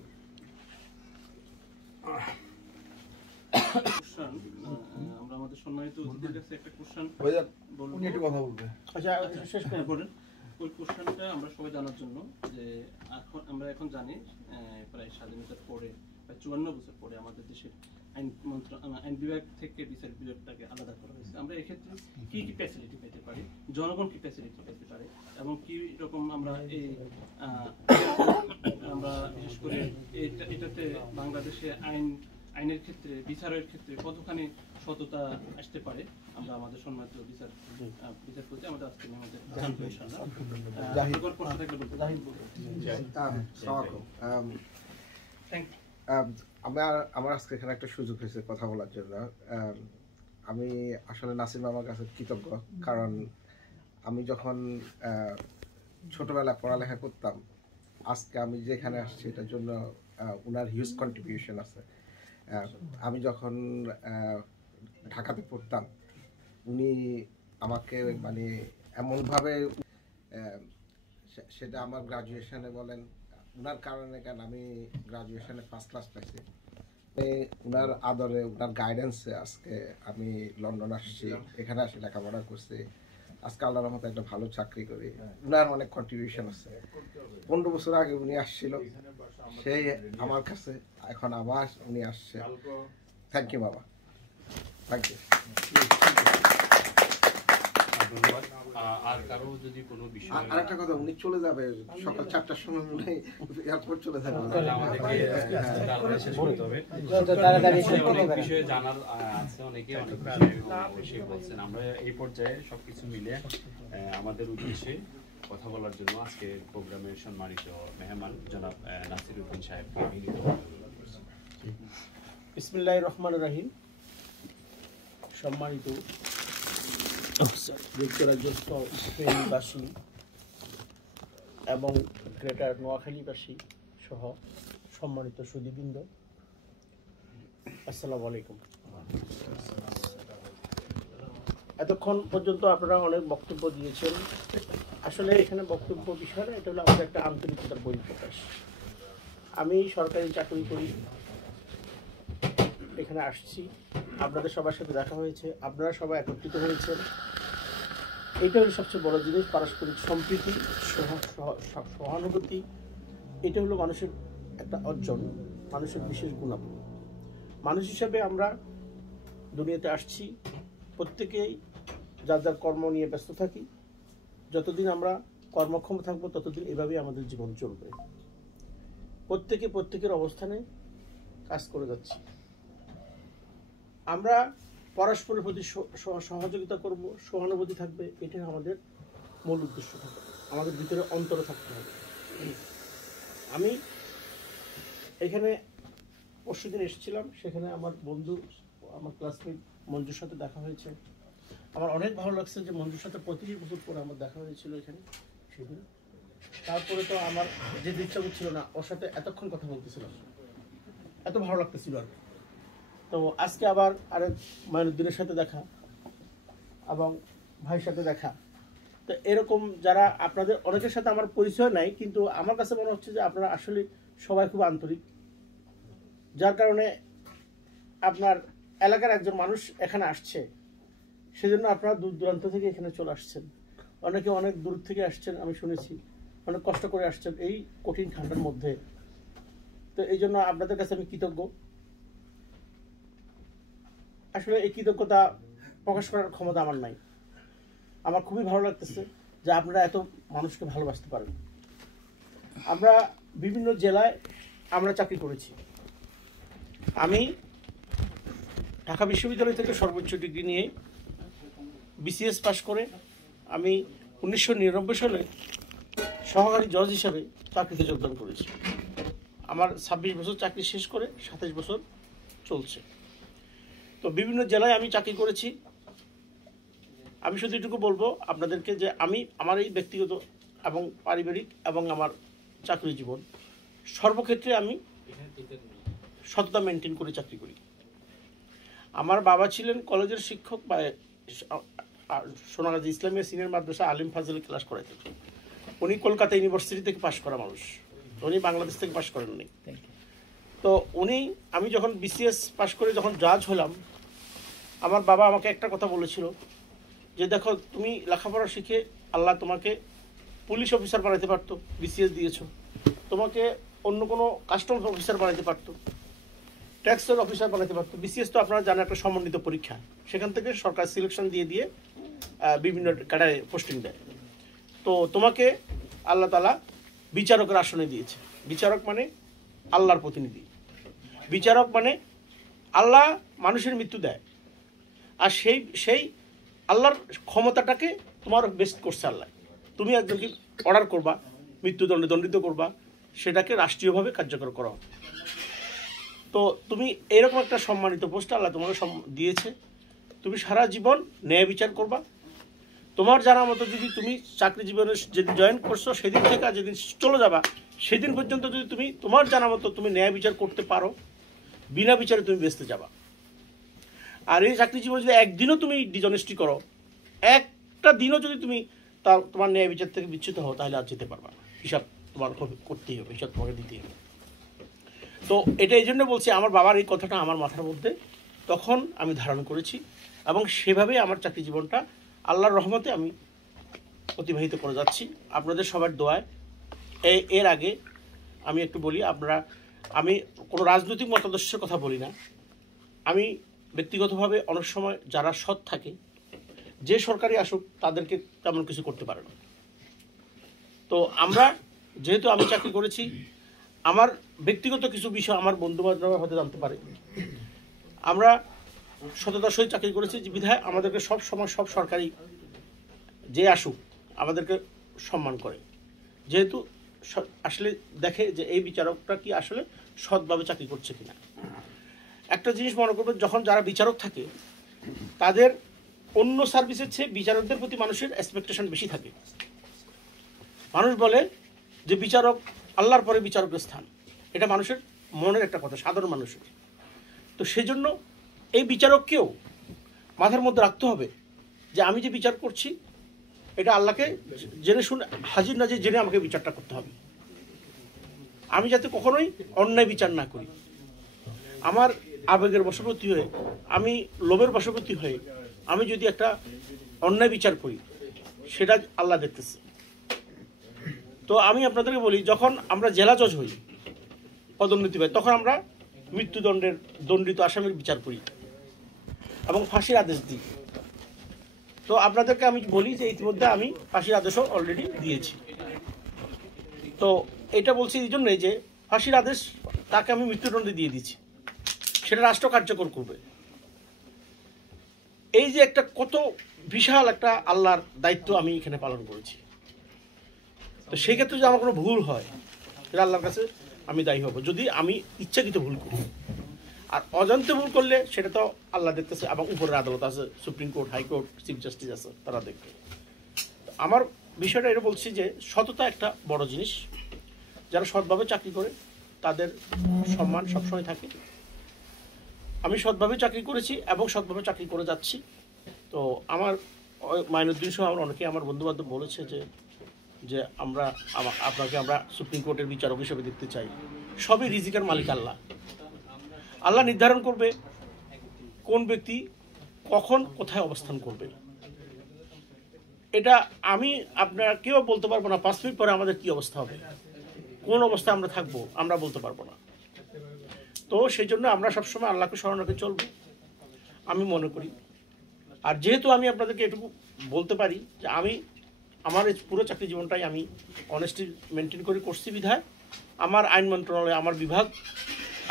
আমরা আমাদের সম্মানিত অতিথির কাছে একটা কোশ্চেন বলবো, উনি একটু কথা বলবে। আচ্ছা শেষ করে বলেন। ওই কোশ্চেনটা আমরা সবাই জানার জন্য যে আমরা এখন জানি প্রায় স্বাধীনতার পরে প্রায় 54 বছর পরে আমাদের দেশের আইন বিভাগ থেকে বিচার বিভাগটাকে আলাদা করা হয়েছে। আমরা এক্ষেত্রে কি কি ফ্যাসিলিটি পেতে পারি, জনগণ কি ফ্যাসিলিটি পেতে পারে, এবং কি রকম আমরা আমরা বিশেষ করে এটাতে বাংলাদেশে আইন আইনের ক্ষেত্রে বিচারের ক্ষেত্রে কতখানি সততা আসতে পারে আমরা আমাদের সম্মানিত বিচারপতি আমাদের আজকে আমাদের জানবো ইনশাআল্লাহ। আপনার প্রশ্ন থাকলে বলতে আমার আজকে এখানে একটা সুযোগ হয়েছে কথা বলার জন্য। আমি আসলে নাসির মামার কাছে কৃতজ্ঞ, কারণ আমি যখন ছোটবেলায় পড়ালেখা করতাম, আজকে আমি যেখানে আসছি এটার জন্য ওনার হিউজ কন্ট্রিবিউশন আছে। আমি যখন ঢাকাতে পড়তাম, উনি আমাকে মানে এমনভাবে, সেটা আমার গ্রাজুয়েশনে বলেন, ওনার কারণে কেন আমি গ্রাজুয়েশনে ফার্স্ট ক্লাস পাইছি। ওনার আদরে, ওনার গাইডেন্সে আজকে আমি লন্ডন আসছি, এখানে আসি লেখাপড়া করছি, আজকে আল্লাহর রহমতে একটা ভালো চাকরি করি। ওনার অনেক কন্ট্রিবিউশন আছে। 15 বছর আগে উনি আসছিল, সেই আমার কাছে, এখন আবার উনি আসছে। থ্যাংক ইউ বাবা, থ্যাংক ইউ। আর কারো যদি কোনো বিষয়, আর একটা কথা, উনি চলে যাবে সকাল 4টার সময়, মনে হয় এয়ারপোর্ট চলে যাবে। বিষয়ে জানার আছে অনেকে, অনেক বিষয়ে বলছেন। আমরা এই পর্যায়ে সবকিছু মিলে আমাদের উদ্দেশ্যে কথা বলার জন্য আজকে প্রোগ্রামের সম্মানিত মেহমান জনাব নাসির উদ্দিন সাহেবকে বিনীত অনুরোধ করছি। বিসমিল্লাহির রহমানির রহিম। সম্মানিত যুক্তরাজ্যস্থ স্পেনবাসী এবং গ্রেটার নোয়াখালীবাসী সহ সম্মানিত সুধীবৃন্দ, আসসালামু আলাইকুম। এতক্ষণ পর্যন্ত আপনারা অনেক বক্তব্য দিয়েছেন। আসলে এখানে বক্তব্য বিষয় না, এটা হলো আমাদের একটা আন্তরিকতার বহিঃপ্রকাশ। আমি সরকারি চাকরি করি, এখানে আসছি, আপনাদের সবার সাথে দেখা হয়েছে, আপনারা সবাই একত্রিত হয়েছেন। এইটা হলো সবচেয়ে বড় জিনিস, পারস্পরিক সম্প্রীতি, সহানুভূতি। এটা হলো মানুষের একটা অর্জন, মানুষের বিশেষ গুণাবলী। মানুষ হিসাবে আমরা দুনিয়াতে আসছি, প্রত্যেকেই যার যার কর্ম নিয়ে ব্যস্ত থাকি। যতদিন আমরা কর্মক্ষম থাকবো ততদিন এভাবেই আমাদের জীবন চলবে। প্রত্যেকে প্রত্যেকের অবস্থানে কাজ করে যাচ্ছি। আমরা পরস্পরের প্রতি সহযোগিতা করব, সহানুভূতি থাকবে, এটা আমাদের মূল উদ্দেশ্য থাকবে, আমাদের ভিতরে অন্তরে থাকতে হবে। আমি এখানে পরশুদিন এসেছিলাম, সেখানে আমার বন্ধু, আমার ক্লাসমেট মঞ্জুর সাথে দেখা হয়েছে। আমার অনেক ভালো লাগছে যে মঞ্জুর সাথে 25 বছর পরে আমার দেখা হয়েছিল এখানে সেদিন। তারপরে তো আমার যে ইচ্ছা ছিল না, ওর সাথে এতক্ষণ কথা বলতেছিলাম, এত ভালো লাগতেছিল আর। তো আজকে আবার আরেক মাইনুদ্দিনের সাথে দেখা এবং ভাইয়ের সাথে দেখা। তো এরকম যারা আপনাদের অনেকের সাথে আমার পরিচয় নাই, কিন্তু আমার কাছে মনে হচ্ছে যে আপনারা আসলে সবাই খুব আন্তরিক, যার কারণে আপনার এলাকার একজন মানুষ এখানে আসছে, সেজন্য আপনারা দূর দূরান্ত থেকে এখানে চলে আসছেন। অনেকে অনেক দূর থেকে আসছেন, আমি শুনেছি অনেক কষ্ট করে আসছেন এই কঠিন ঠান্ডার মধ্যে। তো এই জন্য আপনাদের কাছে আমি কৃতজ্ঞ। আসলে এই কৃতজ্ঞতা প্রকাশ করার ক্ষমতা আমার নাই। আমার খুবই ভালো লাগতেছে যে আপনারা এত মানুষকে ভালোবাসতে পারেন। আমরা বিভিন্ন জেলায় আমরা চাকরি করেছি। আমি ঢাকা বিশ্ববিদ্যালয় থেকে সর্বোচ্চ ডিগ্রি নিয়ে বিসিএস পাশ করে আমি 1999 সালে সহকারী জজ হিসাবে চাকরিতে যোগদান করেছি। আমার 26 বছর চাকরি শেষ করে 27 বছর চলছে। তো বিভিন্ন জেলায় আমি চাকরি করেছি। আমি শুধু এটুকু বলবো আপনাদেরকে যে আমি আমার এই ব্যক্তিগত এবং পারিবারিক এবং আমার চাকরি জীবন সর্বক্ষেত্রে আমি সততা মেনটেন করে চাকরি করি। আমার বাবা ছিলেন কলেজের শিক্ষক বা সোনাগাজী ইসলামিয়া সিনিয়র মাদ্রাসা আলিম ফাজলে ক্লাস করাইতেন। উনি কলকাতা ইউনিভার্সিটি থেকে পাশ করা মানুষ, উনি বাংলাদেশ থেকে পাশ করেননি। তো আমি যখন বিসিএস পাশ করে যখন জাজ হলাম, আমার বাবা আমাকে একটা কথা বলেছিল যে দেখো, তুমি লেখাপড়া শিখে আল্লাহ তোমাকে পুলিশ অফিসার বানাইতে পারতো, বিসিএস দিয়েছো, তোমাকে অন্য কোনো কাস্টমস অফিসার বানাইতে পারতো, ট্যাক্সের অফিসার বানাইতে পারতো। বিসিএস তো আপনারা জানেন একটা সমন্বিত পরীক্ষা, সেখান থেকে সরকার সিলেকশন দিয়ে বিভিন্ন ক্যাডারে পোস্টিং দেয়। তো তোমাকে আল্লাহ তাআলা বিচারকের আসনে দিয়েছে। বিচারক মানে আল্লাহর প্রতিনিধি, বিচারক মানে আল্লাহ মানুষের মৃত্যু দেয়, আর সেই আল্লাহর ক্ষমতাটাকে তোমার বেস্ট করছে আল্লাহ। তুমি একজনকে অর্ডার করবা, মৃত্যুদণ্ডে দণ্ডিত করবা, সেটাকে রাষ্ট্রীয়ভাবে কার্যকর করা হবে। তো তুমি এরকম একটা সম্মানিত পোস্ট আল্লাহ তোমাকে দিয়েছে, তুমি সারা জীবন ন্যায় বিচার করবা। তোমার জানা মতো যদি তুমি চাকরি জীবনে যেদিন জয়েন করছো সেদিন থেকে যেদিন চলে যাবা সেদিন পর্যন্ত যদি তুমি তোমার জানা মতো তুমি ন্যায় বিচার করতে পারো, বিনা বিচারে তুমি বেঁচতে যাবা। আর এই চাকরি জীবনে যদি একদিনও তুমি ডিজনেস্টি করো, একটা দিনও যদি তুমি তোমার ন্যায় বিচার থেকে বিচ্যুত হও, তাহলে আর যেতে পারবা না। হিসাব তোমার করতেই হবে, হিসাব তোমাকে দিতেই হবে। তো এটা এই জন্য বলছি, আমার বাবার এই কথাটা আমার মাথার মধ্যে তখন আমি ধারণ করেছি, এবং সেভাবেই আমার চাকরি জীবনটা আল্লাহর রহমতে আমি অতিবাহিত করে যাচ্ছি আপনাদের সবার দোয়ায়। এর আগে আমি একটু বলি, আমি কোনো রাজনৈতিক মতাদর্শের কথা বলি না। আমি ব্যক্তিগতভাবে অনেক সময় যারা সৎ থাকে, যে সরকারি আসুক, তাদেরকে তেমন কিছু করতে পারে না। তো যেহেতু আমি চাকরি করেছি, আমার ব্যক্তিগত কিছু বিষয় আমার বন্ধুবান্ধবরা হয়তো জানতে পারে। আমরা সততার সহিত চাকরি করেছি, বিধায় আমাদেরকে সব সময় সব সরকারি যে আসুক আমাদেরকে সম্মান করে, যেহেতু আসলে দেখে যে এই বিচারকটা কি আসলে সৎভাবে চাকরি করছে কিনা। একটা জিনিস মনে করবেন, যখন যারা বিচারক থাকে তাদের অন্য সার্ভিসের চেয়ে বিচারকদের প্রতি মানুষের এক্সপেকটেশন বেশি থাকে। মানুষ বলে যে বিচারক আল্লাহর পরে বিচারকের স্থান, এটা মানুষের মনের একটা কথা, সাধারণ মানুষের। তো সেজন্য এই বিচারককেও মাথার মধ্যে রাখতে হবে যে আমি যে বিচার করছি এটা আল্লাহকে জেনে শুনে, হাজির নাজির জেনে আমাকে বিচারটা করতে হবে। আমি যাতে কখনোই অন্যায় বিচার না করি, আমার আবেগের বশবর্তী হয়ে, আমি লোভের বশবর্তী হয়ে আমি যদি একটা অন্যায় বিচার করি, সেটা আল্লাহ দেখতেছে। তো আমি আপনাদেরকে বলি, যখন আমরা জেলা জজ হই, পদোন্নতি পাই, তখন আমরা মৃত্যুদণ্ডের দণ্ডিত আসামির বিচার করি এবং ফাঁসির আদেশ দিই। তো আপনাদেরকে আমি বলি যে ইতিমধ্যে আমি ফাঁসির আদেশও অলরেডি দিয়েছি। তো এটা বলছি এই জন্যই যে ফাঁসির আদেশ তাকে আমি মৃত্যুদণ্ডে দিয়ে দিচ্ছি, সেটা রাষ্ট্র কার্যকর করবে। এই যে একটা কত বিশাল একটা আল্লাহর দায়িত্ব আমি এখানে পালন করেছি। তো সেই ক্ষেত্রে যদি আমার কোনো ভুল হয়, সেটা আল্লাহর কাছে আমি দায়ী হব, যদি আমি ইচ্ছাকৃত ভুল করি। আর অজান্তে ভুল করলে সেটা তো আল্লাহ দেখতেছে, এবং উপরের আদালত আছে, supreme court, high court, chief justice আছে, তারা দেখবে। আমার বিষয়টা এটা বলছি যে সততা একটা বড় জিনিস। যারা সৎভাবে চাকরি করে তাদের সম্মান সবসময় থাকে। আমি সৎভাবে চাকরি করেছি এবং সৎভাবে চাকরি করে যাচ্ছি। তো আমার মাইনুদ্দিন সহ আমার অনেকে আমার বন্ধুবান্ধব বলেছে যে আপনাকে আমরা সুপ্রিম কোর্টের বিচারক হিসেবে দেখতে চাই। সবই রিজিকের মালিক আল্লাহ। আল্লাহ নির্ধারণ করবে কোন ব্যক্তি কখন কোথায় অবস্থান করবে। এটা আপনারা কেউ বলতে পারবো না 5 মিনিট পরে আমাদের কি অবস্থা হবে, কোন অবস্থায় আমরা থাকবো, আমরা বলতে পারবো না। তো সেই জন্য আমরা সবসময় আল্লাহকে স্মরণ রেখে চলবো, আমি মনে করি। আর যেহেতু আমি আপনাদেরকে এটুকু বলতে পারি যে আমার এই পুরো চাকরি জীবনটাই আমি অনেস্টি মেনটেন করে করছি, বিধায় আমার আইন মন্ত্রণালয়, আমার বিভাগ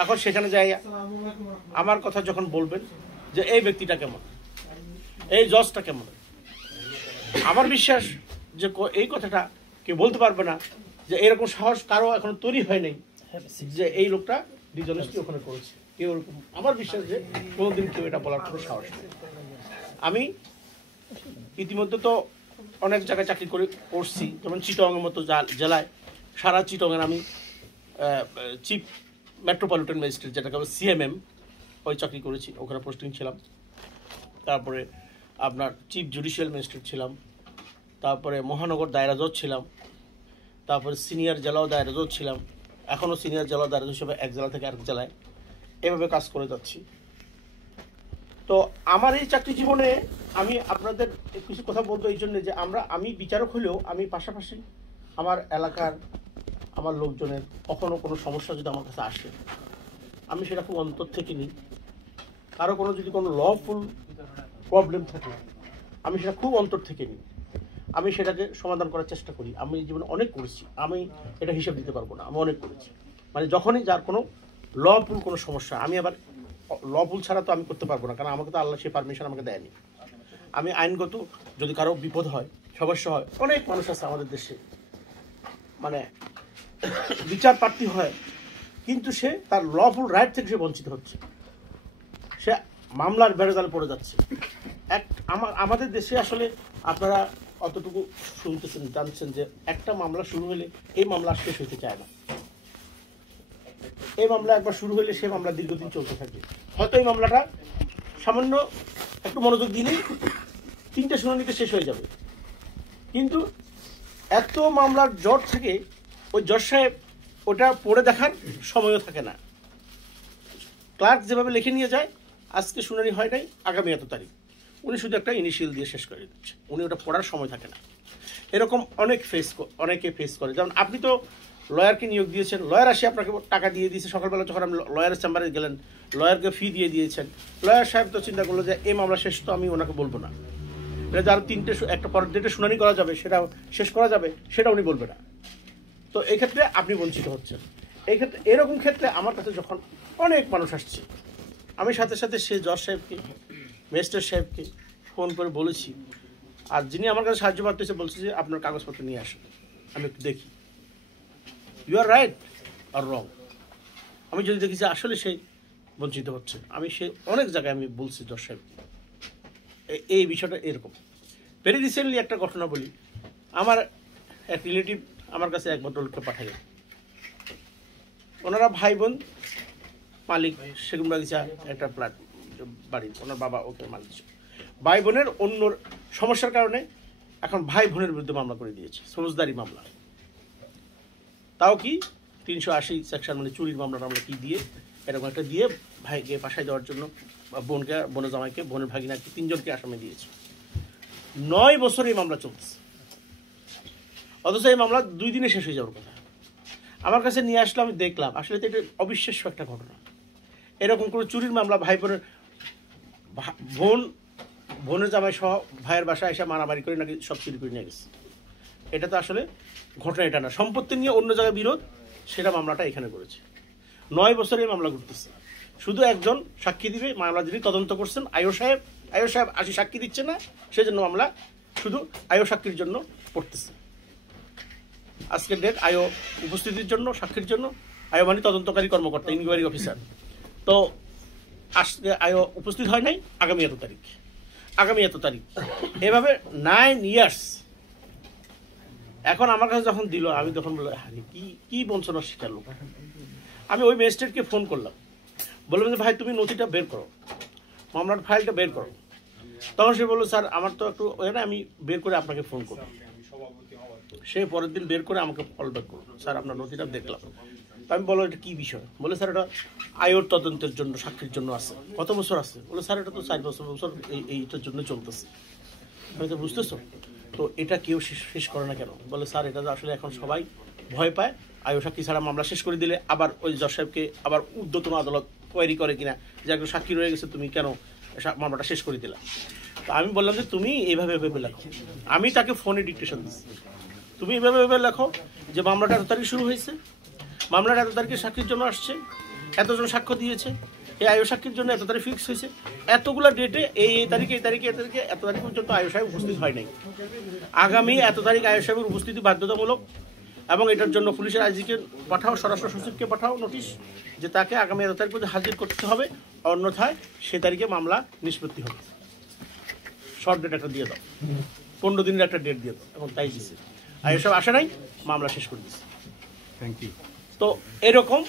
এখন সেখানে যাই, আমার কথা যখন বলবেন যে এই ব্যক্তিটা কেমন, এই জজটা কেমন, আমার বিশ্বাস যে এই কথাটা কেউ বলতে পারবে না যে এরকম সাহস কারো এখনো তৈরি হয় নাই যে এই লোকটা ডিজনেস্টি ওখানে করেছে। কেউ ওরকম, আমার বিশ্বাস যে কোনোদিন কেউ এটা বলার কোনো সাহস নেই। আমি ইতিমধ্যে তো অনেক জায়গায় চাকরি করছি, যেমন চিটংয়ের মতো জেলায়, সারা চিটংয়ের আমি চিফ মেট্রোপলিটন ম্যাজিস্ট্রেট, যেটাকে আমি CMM, ওই চাকরি করেছি, ওখানে পোস্টিং ছিলাম। তারপরে আপনার চিফ জুডিশিয়াল ম্যাজিস্ট্রেট ছিলাম, তারপরে মহানগর দায়রা জজ ছিলাম, তারপরে সিনিয়র জেলাও দায়রা জজ ছিলাম, এখনও সিনিয়র জেলা দায়রা জজ হিসেবে এক জেলা থেকে আরেক জেলায় এভাবে কাজ করে যাচ্ছি। তো আমার এই চাকরি জীবনে আমি আপনাদের কিছু কথা বলবো এই জন্য যে আমি বিচারক হলেও আমি পাশাপাশি আমার এলাকার, আমার লোকজনের কখনো কোনো সমস্যা যদি আমার কাছে আসে, আমি সেটা খুব অন্তর থেকে নিই। কারো যদি কোনো লফুল প্রবলেম থাকে, আমি সেটা খুব অন্তর থেকে নিই, আমি সেটাকে সমাধান করার চেষ্টা করি। আমি জীবনে অনেক করেছি, আমি এটা হিসাব দিতে পারবো না, আমি অনেক করেছি। মানে যখনই যার কোনো লফুল কোনো সমস্যা, আমি আবার লফুল ছাড়া তো আমি করতে পারবো না, কারণ আমাকে তো আল্লাহ সেই পারমিশন আমাকে দেয়নি। আমি আইনগত যদি কারো বিপদ হয়, সমস্যা হয়, অনেক মানুষ আছে আমাদের দেশে মানে বিচার প্রার্থী হয়, কিন্তু সে তার লফুল রাইট থেকে সে বঞ্চিত হচ্ছে, সে মামলার বেড়াজালে পড়ে যাচ্ছে। আমাদের দেশে আসলে আপনারা অতটুকু শুনতেছেন, জানছেন যে একটা মামলা শুরু হলে এই মামলা শেষ হইতে চায় না। এই মামলা একবার শুরু হলে সে মামলা দীর্ঘদিন চলতে থাকবে। হয়তো এই মামলাটা সামান্য একটু মনোযোগ দিলেই 3টে শুনানিতে শেষ হয়ে যাবে, কিন্তু এত মামলার জট থাকে, ওই জজ সাহেব ওটা পড়ে দেখার সময়ও থাকে না। ক্লার্ক যেভাবে লিখে নিয়ে যায়, আজকে শুনানি হয় নাই, আগামী এত তারিখ, উনি শুধু একটা ইনিশিয়াল দিয়ে শেষ করে দিচ্ছে, উনি ওটা পড়ার সময় থাকে না। এরকম অনেকে ফেস করে। যেমন আপনি তো লয়ারকে নিয়োগ দিয়েছেন, লয়ার আসে আপনাকে টাকা দিয়ে দিয়েছে, সকালবেলা যখন আপনি লয়ারের চেম্বারে গেলেন, লয়ারকে ফি দিয়ে দিয়েছেন, লয়ার সাহেব তো চিন্তা করলো যে এই মামলা শেষ তো আমি ওনাকে বলবো না, এটা যার 3টে একটা পরের ডেটে শুনানি করা যাবে, সেটা শেষ করা যাবে, সেটা উনি বলবে না। তো এই ক্ষেত্রে আপনি বঞ্চিত হচ্ছেন। এই ক্ষেত্রে এরকম ক্ষেত্রে আমার কাছে যখন অনেক মানুষ আসছে, আমি সাথে সাথে সে জজ সাহেবকে, ম্যাজিস্ট্রেট সাহেবকে ফোন করে বলেছি, আর যিনি আমার কাছে সাহায্য পাচ্ছে বলছে যে আপনার কাগজপত্র নিয়ে আসুন, আমি একটু দেখি ইউ আর রাইট আর রং। আমি যদি দেখি যে আসলে সে বঞ্চিত হচ্ছে, আমি সে অনেক জায়গায় আমি বলছি জজ সাহেবকে এই বিষয়টা এরকম। ভেরি রিসেন্টলি একটা ঘটনা বলি, আমার এক রিলেটিভ আমার কাছে এক ভদ্রলোককে পাঠালেন, ওনারা ভাই বোন মালিক, সেগুনবাগিচা একটা ফ্ল্যাট বাড়ির, ওনার বাবা ওকে মালিক। ভাই বোনের অন্য সমস্যার কারণে এখন ভাই বোনের বিরুদ্ধে মামলা করে দিয়েছে, ফৌজদারি মামলা, তাও কি 380 সেকশন, মানে চুরির মামলা কি দিয়ে এরকম একটা দিয়ে ভাইকে পাশায় দেওয়ার জন্য, বোনকে, বোনের জামাইকে, বোনের ভাগিনাকে, 3জনকে আসামি দিয়েছে। 9 বছর এই মামলা চলছে, অথচ এই মামলা 2 দিনে শেষ হয়ে যাওয়ার কথা। আমার কাছে নিয়ে আসলো, আমি দেখলাম আসলে তো এটা অবিশ্বাস্য একটা ঘটনা। এরকম করে চুরির মামলা, ভাই বোনের বোনের জামাই সহ ভাইয়ের বাসায় এসে মারামারি করে নাকি সব চুরি করে নিয়ে গেছে। এটা তো আসলে ঘটনা এটা না, সম্পত্তি নিয়ে অন্য জায়গায় বিরোধ, সেটা মামলাটা এখানে করেছে। 9 বছর এই মামলা ঘুরতেছে, শুধু একজন সাক্ষী দিবে, মামলা যিনি তদন্ত করছেন আয়ো সাহেব আসি সাক্ষী দিচ্ছে না, সেজন্য মামলা শুধু আয়ো সাক্ষীর জন্য পড়তেছে। আজকের ডেট আয়ো উপস্থিতির জন্য, সাক্ষীর জন্য, আয়ো মানে তদন্তকারী কর্মকর্তা, ইনকোয়ারি অফিসার, তো আজকে আয়ো উপস্থিত হয় নাই, আগামী এত তারিখ, এভাবে 9 ইয়ার্স। এখন আমার কাছে যখন দিল, আমি তখন বললাম কি বঞ্চনা শিকার লোক। আমি ওই ম্যাজিস্ট্রেটকে ফোন করলাম, বললাম যে ভাই তুমি নথিটা বের করো, মামলার ফাইলটা বের করো। তখন সে বললো স্যার আমার তো একটু আমি বের করে আপনাকে ফোন করব। সে পরের দিন বের করে আমাকে কল ব্যাক করলো, স্যার আপনার নথিটা দেখলাম। আমি বলো এটা কী বিষয়? বলে স্যার এটা আয়োর তদন্তের জন্য, সাক্ষীর জন্য আছে। কত বছর আছে? বলে স্যার এটা তো 4 বছর এইটার জন্য চলতেছে। আমি তো বুঝতেছো তো, এটা কেউ শেষ করে না কেন? বলে স্যার এটা আসলে এখন সবাই ভয় পায়, আয়ো সাক্ষী ছাড়া মামলা শেষ করে দিলে আবার ওই জজ সাহেবকে আবার ঊর্ধ্বতন আদালত কোয়ারি করে কিনা যে একজন সাক্ষী রয়ে গেছে, তুমি কেন মামলাটা শেষ করে দিলা। তো আমি বললাম যে তুমি এইভাবে লেখো, আমি তাকে ফোনে ডিকটেশন দিচ্ছি, তুমি এইভাবে লেখো যে মামলাটা এত তারিখ শুরু হয়েছে, মামলাটা এত তারিখে সাক্ষীর জন্য আসছে, এতজন সাক্ষ্য দিয়েছে, এই আয়ো সাক্ষীর জন্য এত তারিখ ফিক্স হয়েছে, এতগুলো ডেটে এই তারিখে এত তারিখ পর্যন্ত আয়ো সাহেব উপস্থিত হয় নাই। আগামী এত তারিখ আয়ো সাহেবের উপস্থিতি বাধ্যতামূলক, এবং এটার জন্য পুলিশের আইজিকে পাঠাও, স্বরাষ্ট্র সচিবকে পাঠাও নোটিশ যে তাকে আগামী এত তারিখ পর্যন্ত হাজির করতে হবে, অন্যথায় সে তারিখে মামলা নিষ্পত্তি হবে। শর্ট ডেট একটা দিয়ে দাও, 15 দিনের একটা ডেট দিয়ে দাও, এবং তাই দিচ্ছে। আয়ো সাহেব আসে নাই, মামলা শেষ করে দিচ্ছে। Thank you. তো এরকম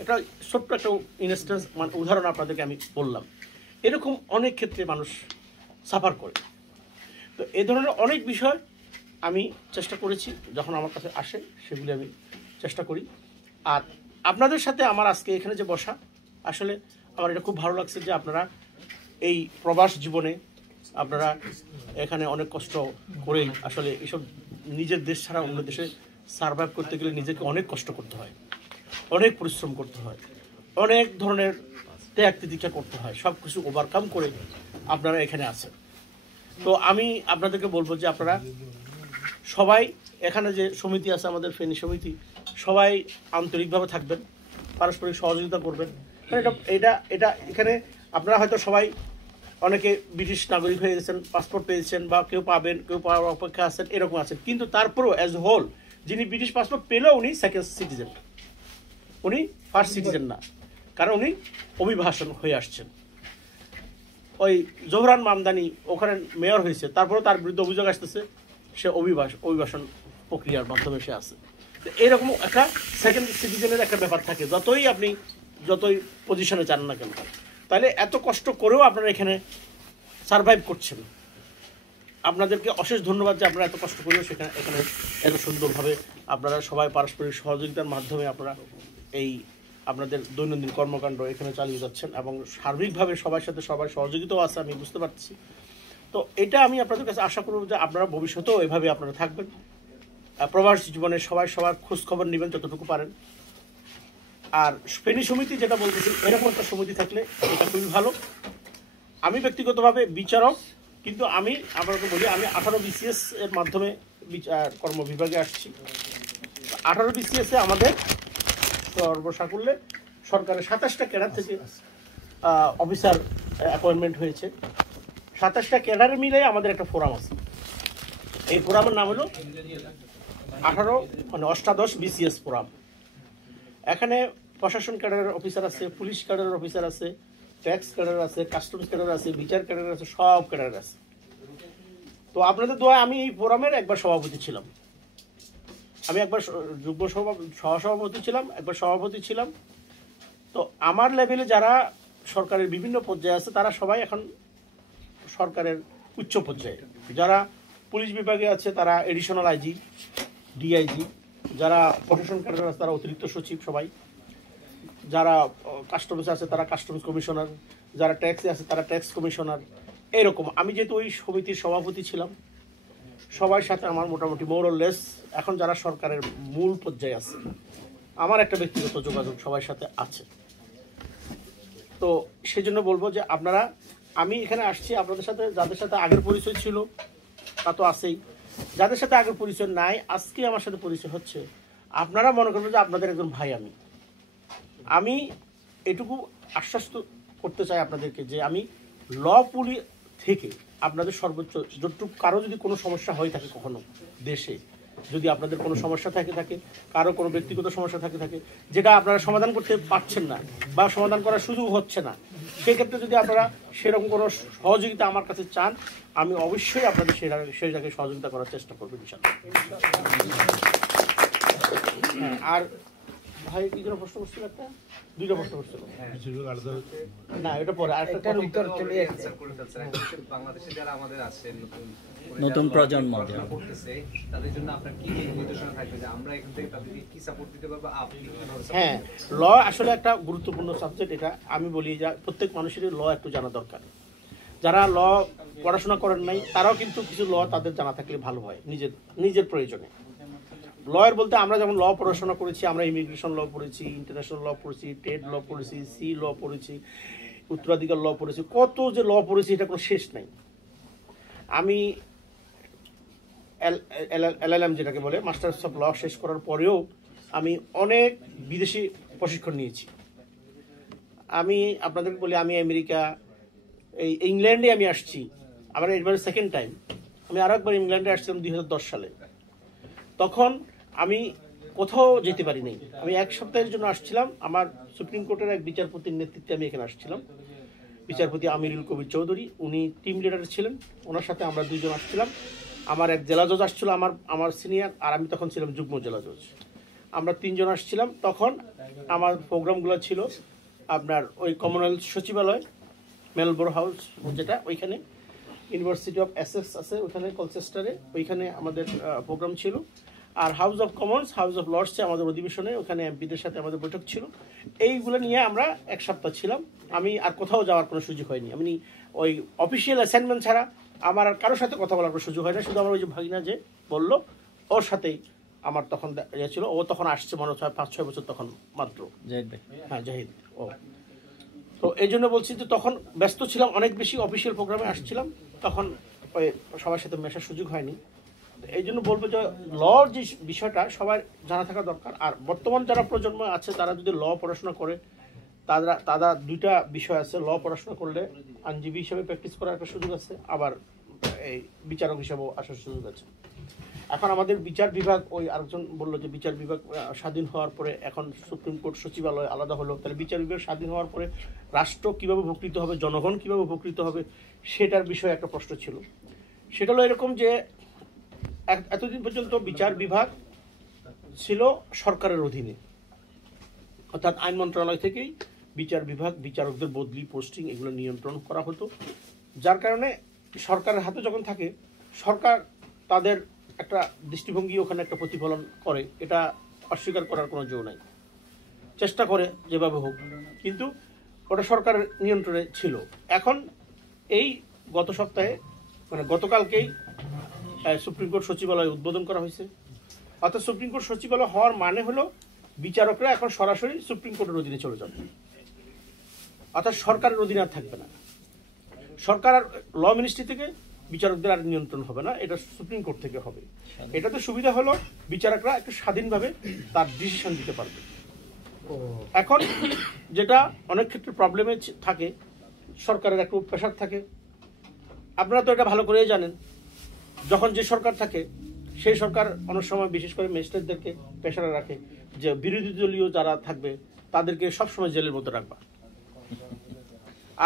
একটা ছোট্ট একটা ইনস্ট্যান্স, মানে উদাহরণ আপনাদেরকে আমি বললাম। এরকম অনেক ক্ষেত্রে মানুষ সাফার করে। তো এই ধরনের অনেক বিষয় আমি চেষ্টা করেছি, যখন আমার কাছে আসে সেগুলি আমি চেষ্টা করি। আর আপনাদের সাথে আমার আজকে এখানে যে বসা, আসলে আমার এটা খুব ভালো লাগছে যে আপনারা এই প্রবাস জীবনে আপনারা এখানে অনেক কষ্ট করেই আসলে এইসব নিজের দেশ ছাড়া অন্য দেশে সার্ভাইভ করতে গেলে নিজেকে অনেক কষ্ট করতে হয়, অনেক পরিশ্রম করতে হয়, অনেক ধরনের ত্যাগ তিতিক্ষা করতে হয়, সব কিছু ওভারকাম করে আপনারা এখানে আছেন। তো আমি আপনাদেরকে বলবো যে আপনারা সবাই এখানে যে সমিতি আছে, আমাদের ফেনী সমিতি, সবাই আন্তরিকভাবে থাকবেন, পারস্পরিক সহযোগিতা করবেন, এটা এখানে আপনারা হয়তো সবাই অনেকে ব্রিটিশ নাগরিক হয়ে গেছেন, পাসপোর্ট পেয়েছেন, বা কেউ পাবেন, কেউ পাওয়ার অপেক্ষা আছেন, এরকম আছেন। কিন্তু তারপরেও অ্যাজ হোল যিনি ব্রিটিশ পাসপোর্ট পেলেও উনি সেকেন্ড সিটিজেন, উনি ফার্স্ট সিটিজেন না, কারণ উনি অভিবাসন হয়ে আসছেন। ওই জোহরান মামদানি ওখানে মেয়র হয়েছে, তারপরেও তার বিরুদ্ধে অভিযোগ আসতেছে সে অভিবাসন প্রক্রিয়ার মাধ্যমে সে আছে। এরকম একটা সেকেন্ড সিটিজেনের একটা ব্যাপার থাকে, যতই পজিশনে চান না কেন। তাহলে এত কষ্ট করেও আপনারা এখানে সারভাইভ করছেন, আপনাদেরকে অশেষ ধন্যবাদ যে আপনারা এত কষ্ট করেও এখানে এত সুন্দরভাবে আপনারা সবাই পারস্পরিক সহযোগিতার মাধ্যমে আপনারা এই আপনাদের দৈনন্দিন কর্মকাণ্ড এখানে চালিয়ে যাচ্ছেন, এবং সার্বিকভাবে সবার সাথে সবার সহযোগিতাও আছে, আমি বুঝতে পারছি। তো এটা আমি আপনাদের কাছে আশা করব যে আপনারা ভবিষ্যতেও এভাবে আপনারা থাকবেন, প্রবাসী জীবনে সবাই সবার খোঁজখবর নেবেন যতটুকু পারেন। আর ফেনী সমিতি যেটা বলতেছি, এরকম একটা সমিতি থাকলে এটা খুবই ভালো। আমি ব্যক্তিগতভাবে বিচারক, কিন্তু আমি আপনাকে বলি আমি 18 BCS এর মাধ্যমে কর্ম বিভাগে আসছি। 18 BCS এ আমাদের সর্বসাকুল্যে সরকারের 27টা ক্যাডার থেকে অফিসার অ্যাপয়েন্টমেন্ট হয়েছে। 27টা ক্যাডারে মিলে আমাদের একটা ফোরাম আছে। এই ফোরামের নাম হলো 18 BCS ফোরাম। এখানে প্রশাসন ক্যাডারের অফিসার আছে, পুলিশ ক্যাডারের অফিসার আছে, ট্যাক্স ক্যাডার আছে, কাস্টমস ক্যাডার আছে, বিচার ক্যাডার আছে, সব ক্যাডার আছে। তো আপনাদের দোয়ায় আমি এই ফোরামের একবার সভাপতি ছিলাম, আমি একবার যুগ্ম সহসভাপতি ছিলাম, একবার সভাপতি ছিলাম। তো আমার লেভেলে যারা সরকারের বিভিন্ন পর্যায়ে আছে তারা সবাই এখন সরকারের উচ্চ পর্যায়ে। যারা পুলিশ বিভাগে আছে তারা এডিশনাল আইজি, ডিআইজি, যারা প্রশাসন ক্যাডার আছে তারা অতিরিক্ত সচিব সবাই, যারা কাস্টমসে আছে তারা কাস্টমস কমিশনার, যারা ট্যাক্সে আছে তারা ট্যাক্স কমিশনার। এরকম আমি যেহেতু ওই সমিতির সভাপতি ছিলাম, সবার সাথে আমার মোটামুটি মোরলেস এখন যারা সরকারের মূল পর্যায়ে আছে আমার একটা ব্যক্তিগত যোগাযোগ সবার সাথে আছে। তো সেই জন্য বলবো যে আপনারা, আমি এখানে আসছি আপনাদের সাথে, যাদের সাথে আগের পরিচয় ছিল তা তো আছেই, যাদের সাথে আগের পরিচয় নাই আজকে আমার সাথে পরিচয় হচ্ছে, আপনারা মনে করবেন যে আপনাদের একজন ভাই। আমি এটুকু আশ্বাস করতে চাই আপনাদেরকে যে আমি ল পুলি থেকে আপনাদের সর্বোচ্চ যতটুকু, কারো যদি কোনো সমস্যা হয়ে থাকে কখনো দেশে, যদি আপনাদের কোনো সমস্যা থাকে, কারো কোনো ব্যক্তিগত সমস্যা থাকে যেটা আপনারা সমাধান করতে পারছেন না বা সমাধান করার সুযোগ হচ্ছে না, সেক্ষেত্রে যদি আপনারা সেরকম কোনো সহযোগিতা আমার কাছে চান, আমি অবশ্যই আপনাদের সেই জায়গায় সহযোগিতা করার চেষ্টা করবো ইনশাআল্লাহ। হ্যাঁ, আর ভাই কি কোনো প্রশ্ন করছিল? একটা দুইটা প্রশ্ন করছিল না, এটা পরে আরেকটা উত্তর চলে আসছে। বাংলাদেশে যারা আমাদের আছে নতুন প্রজন্ম করতেছে, তাদের জন্য আপনার কি নির্দেশনা থাকবে যে আমরা এখান থেকে তাদেরকে কি সাপোর্ট দিতে পারবো? হ্যাঁ, ল আসলে একটা গুরুত্বপূর্ণ সাবজেক্ট। এটা আমি বলি যে প্রত্যেক মানুষেরই ল একটু জানা দরকার। যারা ল পড়াশোনা করেন নাই তারাও কিন্তু কিছু ল তাদের জানা থাকলে ভালো হয় নিজের প্রয়োজনে। লয়ার বলতে আমরা যেমন ল পড়াশোনা করেছি, আমরা ইমিগ্রেশন ল পড়েছি, ইন্টারন্যাশনাল ল পড়েছি, ট্রেড ল পড়েছি, সি ল পড়েছি, উত্তরাধিকার ল পড়েছি, কত যে ল পড়েছি এটা কোনো শেষ নাই। আমি LLM যেটাকে বলে মাস্টার্স অফ ল শেষ করার পরেও আমি অনেক বিদেশি প্রশিক্ষণ নিয়েছি। আমি আপনাদেরকে বলি আমি আমেরিকা, এই ইংল্যান্ডে আমি আসছি, আবার এবারে সেকেন্ড টাইম আমি আরও একবার ইংল্যান্ডে আসছিলাম 2010 সালে। তখন আমি কোথাও যেতে পারি নাই, আমি এক সপ্তাহের জন্য আসছিলাম। আমার সুপ্রিম কোর্টের এক বিচারপতির নেতৃত্বে আমি এখানে আসছিলাম, বিচারপতি আমিরুল কবির চৌধুরী, উনি টিম লিডার ছিলেন, ওনার সাথে আমরা দুইজন আসছিলাম। আমার এক জেলা জজ আসছিল, আমার সিনিয়র, আর আমি তখন ছিলাম যুগ্ম জেলা জজ। আমরা তিনজন আসছিলাম। তখন আমার প্রোগ্রামগুলো ছিল আপনার ওই কমনওয়েলথ সচিবালয়, মেলবোর্ন হাউস যেটা, ওইখানে ইউনিভার্সিটি অফ এসেক্স আছে ওইখানে কলচেস্টারে, ওইখানে আমাদের প্রোগ্রাম ছিল। আর house of commons, house of লর্ডসে আমাদের অধিবেশনে, ওখানে এমপিদের সাথে আমাদের বৈঠক ছিল। এইগুলো নিয়ে আমরা এক সপ্তাহ ছিলাম। আমি আর কোথাও যাওয়ার কোনো সুযোগ হয়নি। আমি ওই অফিসিয়াল অ্যাসাইনমেন্ট ছাড়া আমার আর কারোর সাথে কথা বলার কোনো সুযোগ হয় না। শুধু আমার ওই যে ভাগিনা যে বললো, ওর সাথেই আমার তখন ইয়ে ছিল। ও তখন আসছে মনে হয় 5-6 বছর তখন মাত্র। হ্যাঁ, জাহিদ। ও তো এই জন্য বলছি যে তখন ব্যস্ত ছিলাম, অনেক বেশি অফিসিয়াল প্রোগ্রামে আসছিলাম, তখন ওই সবার সাথে মেশার সুযোগ হয়নি। এই জন্য বলবো যে লর যে বিষয়টা সবার জানা থাকা দরকার। আর বর্তমান যারা প্রজন্ম আছে তারা যদি ল পড়াশোনা করে তারা দুইটা বিষয় আছে। ল পড়াশোনা করলে আইনজীবী হিসেবে প্র্যাকটিস করার একটা সুযোগ আছে, আবার এই বিচারক হিসাবেও আসার সুযোগ আছে। এখন আমাদের বিচার বিভাগ, ওই আরেকজন বললো যে বিচার বিভাগ স্বাধীন হওয়ার পরে এখন সুপ্রিম কোর্ট সচিবালয় আলাদা হলো, তাহলে বিচার বিভাগ স্বাধীন হওয়ার পরে রাষ্ট্র কীভাবে উপকৃত হবে, জনগণ কীভাবে উপকৃত হবে, সেটার বিষয়ে একটা প্রশ্ন ছিল। সেটা হলো এরকম যে এতদিন পর্যন্ত বিচার বিভাগ ছিল সরকারের অধীনে, অর্থাৎ আইন মন্ত্রণালয় থেকেই বিচার বিভাগ, বিচারকদের বদলি, পোস্টিং এগুলো নিয়ন্ত্রণ করা হতো। যার কারণে সরকারের হাতে যখন থাকে, সরকার তাদের একটা দৃষ্টিভঙ্গি ওখানে একটা প্রতিফলন করে, এটা অস্বীকার করার কোনো জো নাই, চেষ্টা করে যেভাবে হোক, কিন্তু ওটা সরকারের নিয়ন্ত্রণে ছিল। এখন এই গত সপ্তাহে মানে গতকালকেই সুপ্রিম কোর্ট সচিবালয় উদ্বোধন করা হয়েছে। অর্থাৎ সুপ্রিম কোর্ট সচিবালয় হওয়ার মানে হলো বিচারকরা এখন সরাসরি সুপ্রিম কোর্টের অধীনে চলে যাবে, অর্থাৎ সরকারের অধীনে আর থাকবে না। সরকার আর ল মিনিস্ট্রি থেকে বিচারকদের আর নিয়ন্ত্রণ হবে না, এটা সুপ্রিম কোর্ট থেকে হবে। এটাতে সুবিধা হলো বিচারকরা একটু স্বাধীনভাবে তার ডিসিশন দিতে পারবে। এখন যেটা অনেক ক্ষেত্রে প্রবলেমে থাকে, সরকারের একটু প্রেশার থাকে। আপনারা তো এটা ভালো করেই জানেন, যখন যে সরকার থাকে সেই সরকার অনেক সময় বিশেষ করে ম্যাজিস্ট্রেটদেরকে প্রেশারে রাখে যে বিরোধী দলীয় যারা থাকবে তাদেরকে সবসময় জেলের মধ্যে রাখবা,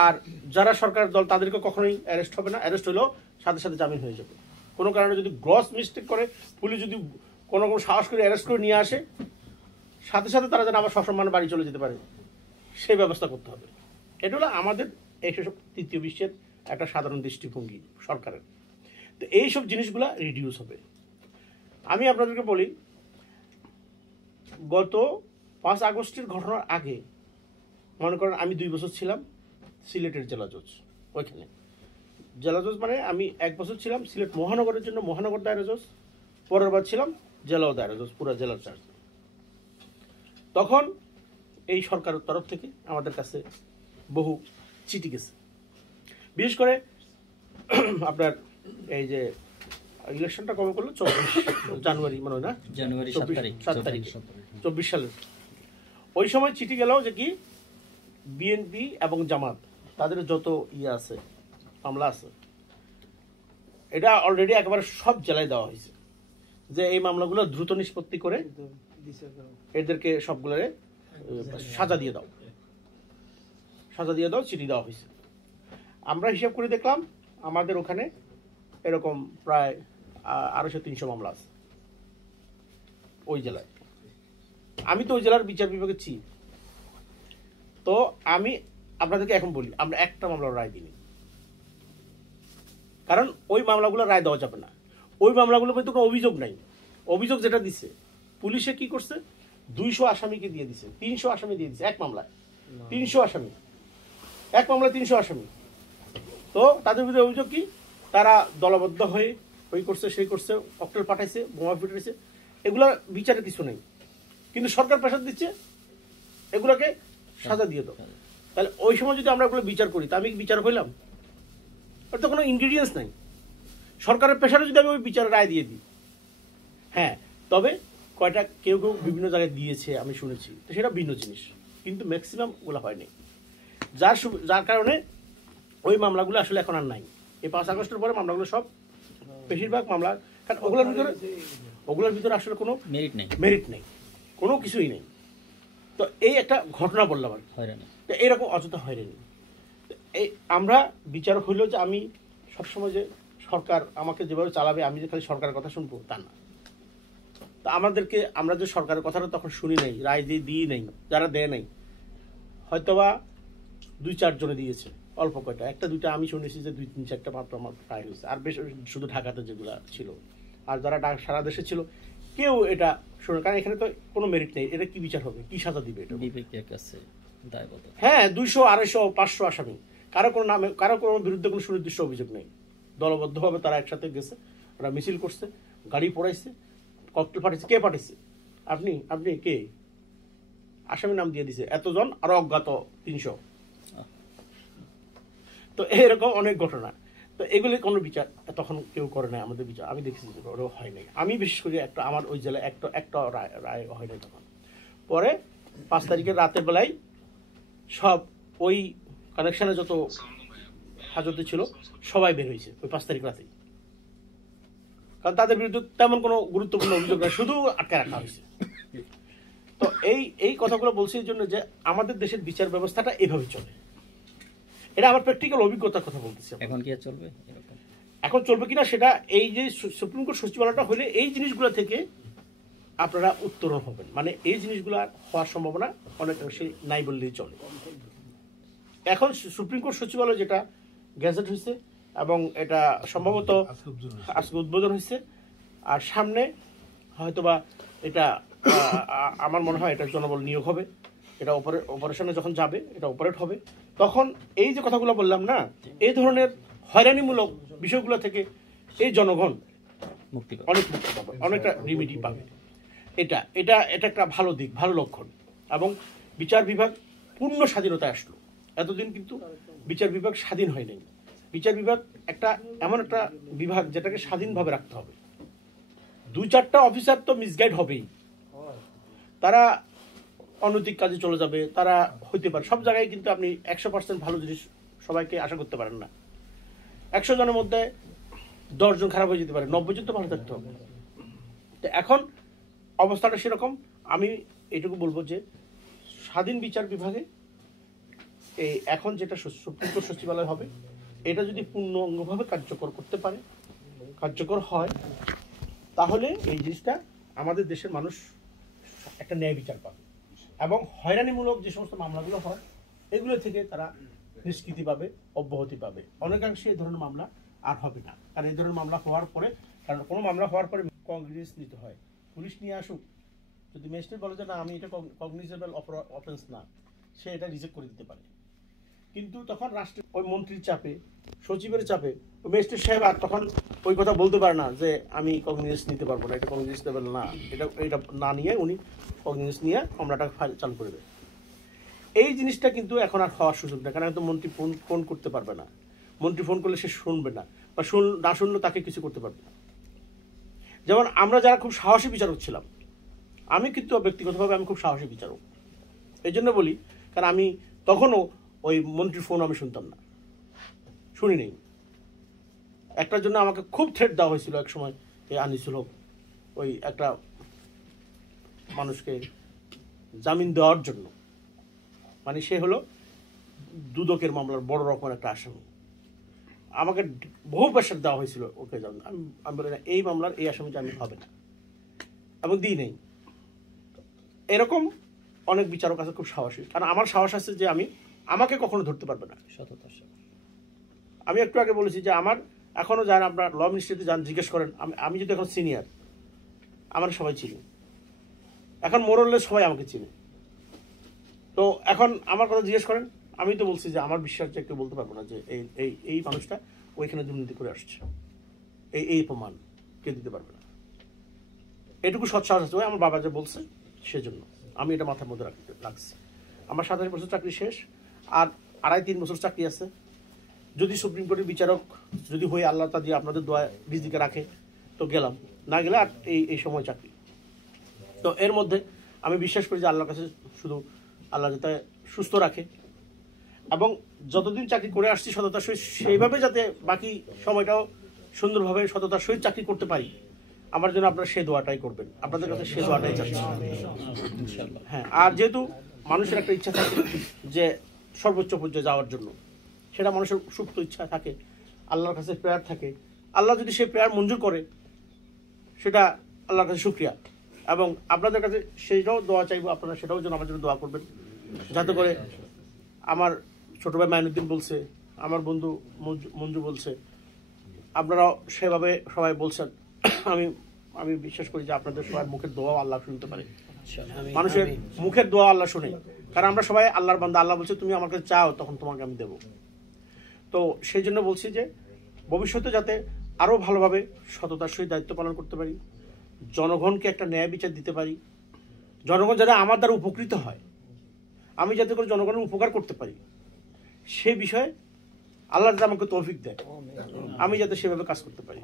আর যারা সরকার দল তাদেরকে কখনোই অ্যারেস্ট হবে না, অ্যারেস্ট হলেও সাথে সাথে জামিন হয়ে যাবে। কোনো কারণে যদি গ্রস মিস্টেক করে পুলিশ যদি কোনো সাহস করে অ্যারেস্ট করে নিয়ে আসে, সাথে সাথে তারা যেন আবার সসম্মানে বাড়ি চলে যেতে পারে, সেই ব্যবস্থা করতে হবে। এটা হলো আমাদের এইসব তৃতীয় বিশ্বের একটা সাধারণ দৃষ্টিভঙ্গি সরকারের। তো এইসব জিনিসগুলা রিডিউস হবে। আমি আপনাদেরকে বলি, গত 5 আগস্টের ঘটনার আগে মনে করেন আমি 2 বছর ছিলাম সিলেটের জেলা জজ। ওইখানে জেলা জজ মানে আমি 1 বছর ছিলাম সিলেট মহানগরের জন্য মহানগর দায়রা জজ, পরের বার ছিলাম জেলা দায়রা জজ, পুরো জেলার চার্জ। তখন এই সরকারের তরফ থেকে আমাদের কাছে বহু চিঠি গেছে, বিশেষ করে আপনার এই যে ইলেকশনটা কবে করলো 24 জানুয়ারি মনে হয় না, জানুয়ারি 7 তারিখ 24 সালের। ওই সময় চিঠি গেল যে কি বিএনপি এবং জামাত তাদের যত আছে মামলা আছে, এটা অলরেডি একেবারে সব জেলায় দেওয়া হয়েছে যে এই মামলাগুলো দ্রুত নিষ্পত্তি করে এদেরকে সবগুলোরে সাজা দিয়ে দাও, সাজা দিয়ে দাও, চিঠি দেওয়া হয়েছে। আমরা হিসাব করে দেখলাম আমাদের ওখানে এরকম প্রায় 250-300 মামলা আছে ওই জেলায়। আমি তো ওই জেলার বিচার বিভাগের চিফ, তো আমি আপনাদেরকে এখন বলি আমরা একটা মামলার রায় দিইনি, কারণ ওই মামলাগুলো রায় দেওয়া যাবে না। ওই মামলাগুলোর মধ্যে কোনো অভিযোগ নাই। অভিযোগ যেটা দিচ্ছে পুলিশে কি করছে, 200 আসামিকে দিয়ে দিছে, 300 আসামি দিয়ে দিছে এক মামলায়, 300 আসামি এক মামলায় 300 আসামি। তো তাদের বিরুদ্ধে অভিযোগ কি, তারা দলবদ্ধ হয়ে ওই করছে সেই করছে, ককটেল পাঠাইছে, বোমা ফুটাইছে, এগুলোর বিচারে কিছু নেই, কিন্তু সরকার প্রেসার দিচ্ছে এগুলোকে সাজা দিয়ে দাও। তাহলে ওই সময় যদি আমরা এগুলো বিচার করি তা আমি কি বিচার হইলাম? ওর তো কোনো ইনগ্রিডিয়েন্টস নাই। সরকারের প্রেসারে যদি আমি ওই বিচারের রায় দিয়ে দিই, হ্যাঁ, তবে কয়টা কেউ কেউ বিভিন্ন জায়গায় দিয়েছে আমি শুনেছি, তো সেটা ভিন্ন জিনিস, কিন্তু ম্যাক্সিমাম ওগুলো হয়নি। যার কারণে ওই মামলাগুলো আসলে এখন আর নাই। এই 5 আগস্টের পরে মামলাগুলো সব বেশিরভাগ মামলা, কারণ ওগুলোর ভিতরে আসলে কোনো মেরিট নেই, কোনো কিছুই নেই। তো এই একটা ঘটনা বললাম আর তো এইরকম অযথা হয়রানি। এই আমরা বিচারক হইলেও যে আমি সবসময় যে সরকার আমাকে যেভাবে চালাবে আমি যে খালি সরকারের কথা শুনবো তা না। তো আমরা যে সরকারের কথাটা তখন শুনি নাই, রায় দিয়ে দিই নাই, যারা দেয় নাই হয়তোবা 2-4 জনে দিয়েছে, অল্প কয়টা, 1-2টা আমি শুনেছি যে 2-3-4টা মাত্র আমার রায় হয়েছে, আর বেশ শুধু ঢাকাতে যেগুলো ছিল, আর যারা সারা দেশে ছিল কেউ এটা শুনে, কারণ এখানে তো কোনো মেরিট নেই, এটা কি বিচার হবে, কি সাজা দিবে এটা? হ্যাঁ, 200, 250, 500 আসামি, কারো কোনো নামে কারো কোনো বিরুদ্ধে কোনো সুনির্দিষ্ট অভিযোগ নেই। দলবদ্ধভাবে তারা একসাথে গেছে, ওরা মিছিল করছে, গাড়ি পোড়াইছে, ককটেল পাঠিয়েছে। কে পাঠিয়েছে? আপনি কে? আসামি নাম দিয়ে দিছে এতজন, আরো অজ্ঞাত 300। তো এরকম অনেক ঘটনা। তো এগুলি কোনো বিচার তখন কেউ করে নাই আমাদের বিচার, আমি দেখেছি ওরাও হয় নাই। আমি বিশেষ করে আমার ওই জেলায় একটা রায় হয় নাই তখন। পরে 5 তারিখের রাতের বেলায় সব ওই কানেকশানে যত হাজতে ছিল সবাই বের হয়েছে ওই 5 তারিখ রাতেই, কারণ তাদের বিরুদ্ধে তেমন কোনো গুরুত্বপূর্ণ অভিযোগ নয়, শুধু আটকে রাখা হয়েছে। তো এই কথাগুলো বলছি এই জন্য যে আমাদের দেশের বিচার ব্যবস্থাটা এভাবে চলে। এটা আমার প্র্যাকটিক্যাল অভিজ্ঞতার কথা বলতেছি। এখন কি আর চলবে? এখন চলবে কিনা সেটা এই যে সুপ্রিম কোর্ট সচিবালয়টা হলে এই জিনিসগুলো থেকে আপনারা উত্তরণ হবেন, মানে এই জিনিসগুলো হওয়ার সম্ভাবনা অনেক নাই বললেই চলে। এখন সুপ্রিম কোর্ট সচিবালয় যেটা গ্যাজেট হয়েছে এবং এটা সম্ভবত আজকে উদ্বোধন হয়েছে, আর সামনে হয়তোবা এটা আমার মনে হয় এটা জনবল নিয়োগ হবে, এটা অপারেশনে যখন যাবে এটা অপারেট হবে, তখন এই যে কথাগুলো বললাম না, এই ধরনের হয়রানিমূলক বিষয়গুলো থেকে এই জনগণ অনেক মুক্তি পাবে, অনেকটা রিমিডি পাবে। এটা এটা এটা একটা ভালো দিক, ভালো লক্ষণ। এবং বিচার বিভাগ পূর্ণ স্বাধীনতায় আসলো। এতদিন কিন্তু বিচার বিভাগ স্বাধীন হয় নাই। বিচার বিভাগ একটা এমন একটা বিভাগ যেটাকে স্বাধীনভাবে রাখতে হবে। 2-4টা অফিসার তো মিসগাইড হবেই, তারা অনৈতিক কাজে চলে যাবে, তারা হইতে পারে। সব জায়গায় কিন্তু আপনি 100% ভালো জিনিস সবাইকে আশা করতে পারেন না। 100 জনের মধ্যে 10 জন খারাপ হয়ে যেতে পারে, 90 জন তো ভালো থাকতে হবে। তো এখন অবস্থাটা সেরকম। আমি এইটুকু বলবো যে স্বাধীন বিচার বিভাগে এই এখন যেটা সুপ্রিম কোর্ট সচিবালয় হবে, এটা যদি পূর্ণ অঙ্গভাবে কার্যকর করতে পারে, কার্যকর হয়, তাহলে এই জিনিসটা আমাদের দেশের মানুষ একটা ন্যায় বিচার পাবে এবং হয়রানিমূলক যে সমস্ত মামলাগুলো হয় এগুলো থেকে তারা নিষ্কৃতি পাবে, অব্যাহতি পাবে। অনেকাংশে এই ধরনের মামলা আর হবে না। কারণ এই ধরনের মামলা হওয়ার পরে, কারণ কোনো মামলা হওয়ার পরে কগনিজেন্স নিতে হয়, পুলিশ নিয়ে আসুক, যদি ম্যাজিস্ট্রেট বলে যে না আমি এটা কগনিজেবল অফেন্স না, সে এটা রিজেক্ট করে দিতে পারে। কিন্তু তখন রাষ্ট্রের ওই মন্ত্রীর চাপে, সচিবের চাপে ওই ম্যাজিস্ট্রেট সাহেব আর তখন ওই কথা বলতে পারে না যে আমি কগনিজেন্স নিতে পারবো না, এটা কগনিজেন্স লেভেল না, এটা না নিয়ে উনি কগনিজেন্স নিয়ে মামলাটা ফাইল চালু করে দেবে। এই জিনিসটা কিন্তু এখন আর হওয়ার সুযোগ নেই, কারণ তো মন্ত্রী ফোন করতে পারবে না। মন্ত্রী ফোন করলে সে শুনবে না, বা না শুনলে তাকে কিছু করতে পারবে না। যেমন আমরা যারা খুব সাহসী বিচারক ছিলাম, আমি কিন্তু ব্যক্তিগতভাবে আমি খুব সাহসী বিচারক, এই জন্য বলি, কারণ আমি তখনও ওই মন্ত্রীর ফোন আমি শুনতাম না, শুনি নেই। একটার জন্য আমাকে খুব থ্রেট দেওয়া হয়েছিল এক সময়, আনিসুল হক ওই একটা মানুষকে জামিন দেওয়ার জন্য, মানে সে হলো দুদকের মামলার বড় রকমের একটা আসামি, আমাকে বহু প্রেশার দেওয়া হয়েছিল ওকে জামিন। আমি বলি না, এই মামলার এই আসামিটা আমি হবে না, এবং দিই নেই। এরকম অনেক বিচারক আছে খুব সাহসী, কারণ আমার সাহস আছে যে আমাকে কখনো ধরতে পারবে না। আমি একটু আগে বলেছি যে আমার এখনো যান, আপনার ল মিনিস্ট্রিতে যান, জিজ্ঞেস করেন, আমি যদি এখন সিনিয়র, আমার সবাই চিনি, এখন মোরলে সবাই আমাকে চিনে। তো এখন আমার কথা জিজ্ঞেস করেন, আমি তো বলছি যে আমার বিশ্বাস যে কেউ বলতে পারবো না যে এই মানুষটা ওইখানে দুর্নীতি করে আসছে, এই প্রমাণ কেউ দিতে পারবে না। এটুকু সৎসাহস আছে, ওই আমার বাবা যে বলছে সেজন্য আমি এটা মাথার মধ্যে রাখছি। আমার 27 বছর চাকরি শেষ, আর 2.5-3 বছর চাকরি আছে। যদি সুপ্রিম কোর্টের বিচারক যদি হয়ে আল্লাহ তা দিয়ে আপনাদের দোয়া রিজিকে রাখে তো গেলাম, না গেলে আর এই সময় চাকরি। তো এর মধ্যে আমি বিশ্বাস করি যে আল্লাহর কাছে শুধু আল্লাহ যাতে সুস্থ রাখে, এবং যতদিন চাকরি করে আসছি সততার সহিত, সেইভাবে যাতে বাকি সময়টাও সুন্দরভাবে সততার সহিত চাকরি করতে পারি, আমার জন্য আপনারা সে দোয়াটাই করবেন, আপনাদের কাছে সে দোয়াটাই চাচ্ছি। হ্যাঁ, আর যেহেতু মানুষের একটা ইচ্ছা থাকে যে সর্বোচ্চ পর্যায়ে যাওয়ার জন্য, সেটা মানুষের সুপ্ত ইচ্ছা থাকে, আল্লাহর কাছে প্রেয়ার থাকে। আল্লাহ যদি সে প্রেয়ার মঞ্জুর করে, সেটা আল্লাহর কাছে শুকরিয়া, এবং আপনাদের কাছে সেইটাও দোয়া চাইবো, আপনারা সেটাও যেন আমার জন্য দোয়া করবেন, যাতে করে আমার ছোট ভাই মাইনুদ্দিন বলছে, আমার বন্ধু মঞ্জু বলছে, আপনারাও সেভাবে সবাই বলছেন। আমি বিশ্বাস করি যে আপনাদের সবার মুখের দোয়া আল্লাহ শুনতে পারে, মানুষের মুখের দোয়া আল্লাহ শুনে, কারণ আমরা সবাই আল্লাহর বান্দা। আল্লাহ বলছে তুমি আমার কাছে চাও, তখন তোমাকে আমি দেবো। তো সেই জন্য বলছি যে ভবিষ্যতে যাতে আরও ভালোভাবে সততার সহিত দায়িত্ব পালন করতে পারি, জনগণকে একটা ন্যায় বিচার দিতে পারি, জনগণ যাতে আমার দ্বারা উপকৃত হয়, আমি যাতে করে জনগণের উপকার করতে পারি, সে বিষয়ে আল্লাহ যাতে আমাকে তৌফিক দেয়, আমি যাতে সেভাবে কাজ করতে পারি।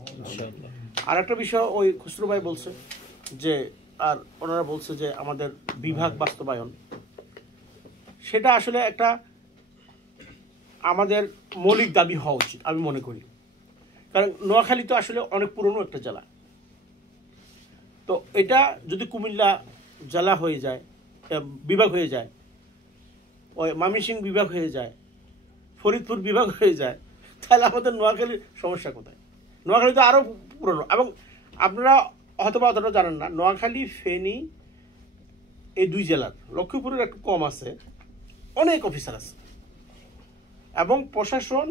আর একটা বিষয় ওই খুসরু ভাই বলছে যে, আর ওনারা বলছে যে আমাদের বিভাগ বাস্তবায়ন, সেটা আসলে একটা আমাদের মৌলিক দাবি হওয়া উচিত আমি মনে করি। কারণ নোয়াখালী তো আসলে অনেক পুরনো একটা জেলা, তো এটা যদি কুমিল্লা জেলা হয়ে যায়, বিভাগ হয়ে যায়, ওই ময়মনসিংহ বিভাগ হয়ে যায়, ফরিদপুর বিভাগ হয়ে যায়, তাহলে আমাদের নোয়াখালীর সমস্যা কোথায়? নোয়াখালী তো আরও পুরনো, এবং আপনারা হয়তো বা অতটা জানেন না, নোয়াখালী ফেনী এই দুই জেলার, লক্ষ্মীপুরের একটু কম আছে, অনেক অফিসার আছে, এবং প্রশাসন,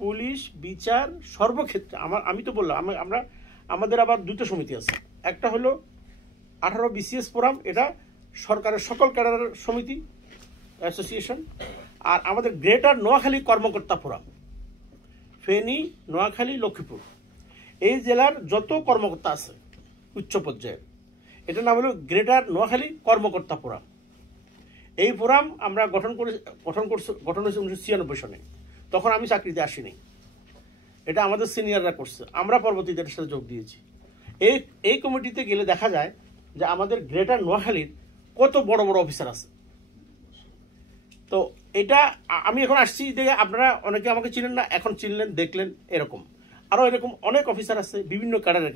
পুলিশ, বিচার সর্বক্ষেত্রে আমি তো বললাম আমরা আমাদের আবার দুটো সমিতি আছে। একটা হলো 18 BCS ফোরাম, এটা সরকারের সকল ক্যাডারের সমিতি অ্যাসোসিয়েশন, আর আমাদের গ্রেটার নোয়াখালী কর্মকর্তা ফোরাম, ফেনী, নোয়াখালী, লক্ষ্মীপুর, এই জেলার যত কর্মকর্তা আছে উচ্চ পর্যায়ের, এটার নাম হলো গ্রেটার নোয়াখালী কর্মকর্তা ফোরাম। এই ফোরাম আমরা গঠন হয়েছে 1996 সনে, তখন আমি চাকরিতে আসিনি, এটা আমাদের সিনিয়ররা করছে, আমরা পরবর্তীতে এটার সাথে যোগ দিয়েছি। এই কমিটিতে গেলে দেখা যায় যে আমাদের গ্রেটার নোয়াখালীর কত বড় বড় অফিসার আছে। তো এটা আমি এখন আসছি যে আপনারা অনেকে আমাকে চিনেন না, এখন চিনলেন, দেখলেন, এরকম আরও এরকম অনেক অফিসার আছে বিভিন্ন ক্যাডারে,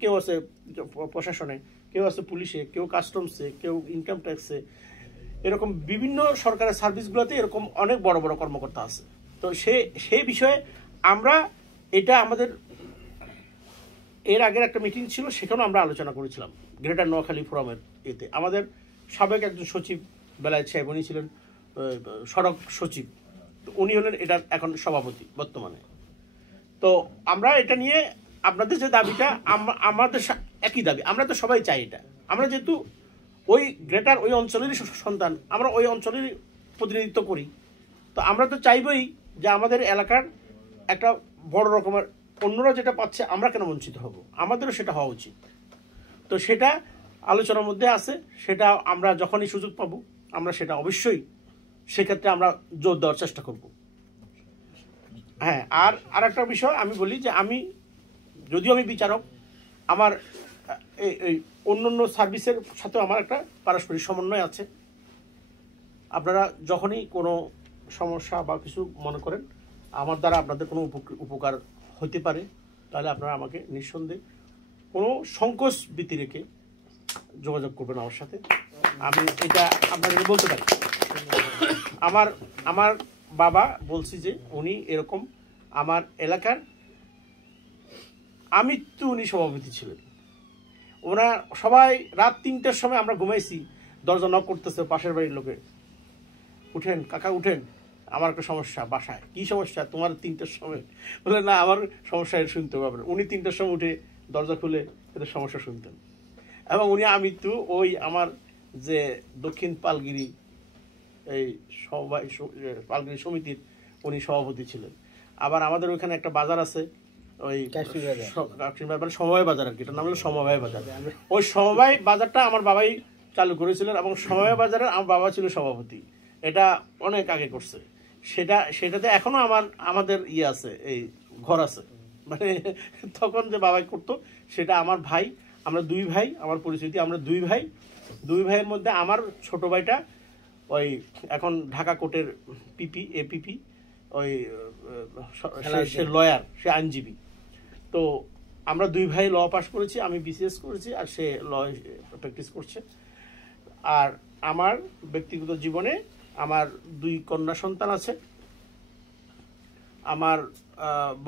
কেউ আছে প্রশাসনে, কেউ আছে পুলিশে, কেউ কাস্টমসে, কেউ ইনকাম ট্যাক্সে, এরকম বিভিন্ন সরকারের সার্ভিসগুলোতে এরকম অনেক বড় বড় কর্মকর্তা আছে। তো সেই বিষয়ে আমরা এটা আমাদের এর আগের একটা মিটিং ছিল, সেখানেও আমরা আলোচনা করেছিলাম গ্রেটার নোয়াখালী ফোরামের এতে। আমাদের সাবেক একজন সচিব বেলায়েত সাহেব, উনি ছিলেন সড়ক সচিব, উনি হলেন এটার এখন সভাপতি বর্তমানে। তো আমরা এটা নিয়ে আপনাদের যে দাবিটা, আমাদের একই দাবি, আমরা তো সবাই চাই এটা। আমরা যেহেতু ওই গ্রেটার ওই অঞ্চলেরই সন্তান, আমরা ওই অঞ্চলেরই প্রতিনিধিত্ব করি, তো আমরা তো চাইবই যে আমাদের এলাকার একটা বড় রকমের, অন্যরা যেটা পাচ্ছে আমরা কেন বঞ্চিত হব, আমাদেরও সেটা হওয়া উচিত। তো সেটা আলোচনার মধ্যে আছে, সেটা আমরা যখনই সুযোগ পাবো আমরা সেটা অবশ্যই সেক্ষেত্রে আমরা জোর দেওয়ার চেষ্টা করব। হ্যাঁ, আর একটা বিষয় আমি বলি যে যদিও আমি বিচারক, আমার এই অন্যান্য সার্ভিসের সাথেও আমার একটা পারস্পরিক সমন্বয় আছে। আপনারা যখনই কোনো সমস্যা বা কিছু মনে করেন আমার দ্বারা আপনাদের কোনো উপকার হতে পারে, তাহলে আপনারা আমাকে নিঃসন্দেহে কোনো সংকোচ ভীতি রেখে যোগাযোগ করবেন আমার সাথে। আমি এটা আপনাদেরকে বলতে পারি। আমার বাবা বলছি যে উনি এরকম আমার এলাকার আমৃত্যু উনি সভাপতি ছিলেন। ওরা সবাই রাত 3টার সময় আমরা ঘুমাইছি, দরজা নক করতেছে পাশের বাড়ির লোকে, উঠেন কাকা উঠেন, আমার একটা সমস্যা বাসায়। কি সমস্যা তোমার 3টার সময়? বলে না, আমার সমস্যা শুনতে পারবেন। উনি 3টার সময় উঠে দরজা খুলে এদের সমস্যা শুনতেন। এবং উনি আমৃত্যু ওই আমার যে দক্ষিণ পালগিরি এই পালগিরি সমিতির উনি সভাপতি ছিলেন। আবার আমাদের ওইখানে একটা বাজার আছে, ওই সমবায় বাজার আর কি, এটার নাম হলো সমবায় বাজার। ওই সমবায় বাজারটা আমার বাবাই চালু করেছিলেন, এবং সমবায় বাজারে আমার বাবা ছিল সভাপতি। এটা অনেক আগে করছে। সেটাতে এখনো আমাদের আছে, এই ঘর আছে, মানে তখন যে বাবাই করতো সেটা আমার ভাই, আমরা 2 ভাই, আমার পরিচিতি আমরা 2 ভাই। 2 ভাইয়ের মধ্যে আমার ছোট ভাইটা ওই এখন ঢাকা কোর্টের এপিপি, ওই সে লয়ার, সে আইনজীবী। তো আমরা 2 ভাই ল পাস করেছি, আমি BCS করেছি, আর সে ল প্র্যাকটিস করছে। আর আমার ব্যক্তিগত জীবনে আমার 2 কন্যা সন্তান আছে। আমার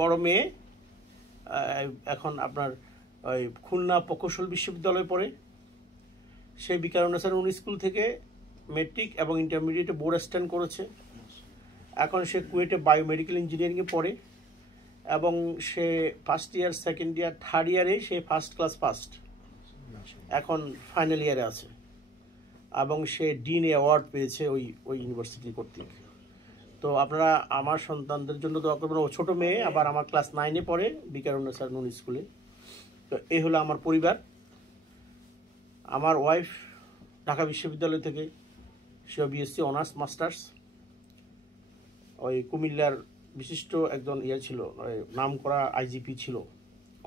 বড় মেয়ে এখন আপনার ওই খুলনা প্রকৌশল বিশ্ববিদ্যালয়ে পড়ে। সে বিকারুন্নেসা স্কুল থেকে মেট্রিক এবং ইন্টারমিডিয়েটে বোর্ড স্ট্যান্ড করেছে। এখন সে কুয়েটে বায়োমেডিক্যাল ইঞ্জিনিয়ারিংয়ে পড়ে, এবং সে first year, second year, third ইয়ারে সে ফার্স্ট ক্লাস ফার্স্ট, এখন ফাইনাল ইয়ারে আছে, এবং সে ডিন অ্যাওয়ার্ড পেয়েছে ওই ইউনিভার্সিটি কর্তৃক। তো আপনারা আমার সন্তানদের জন্য দোয়া করবেন। ও ছোটো মেয়ে, আবার আমার ক্লাস 9-এ পড়ে বিকারুন্নেসা স্কুলে। তো এই হলো আমার পরিবার। আমার ওয়াইফ ঢাকা বিশ্ববিদ্যালয় থেকে, সে BSc অনার্স মাস্টার্স, ওই কুমিল্লার বিশিষ্ট একজন ছিল, নাম করা IGP ছিল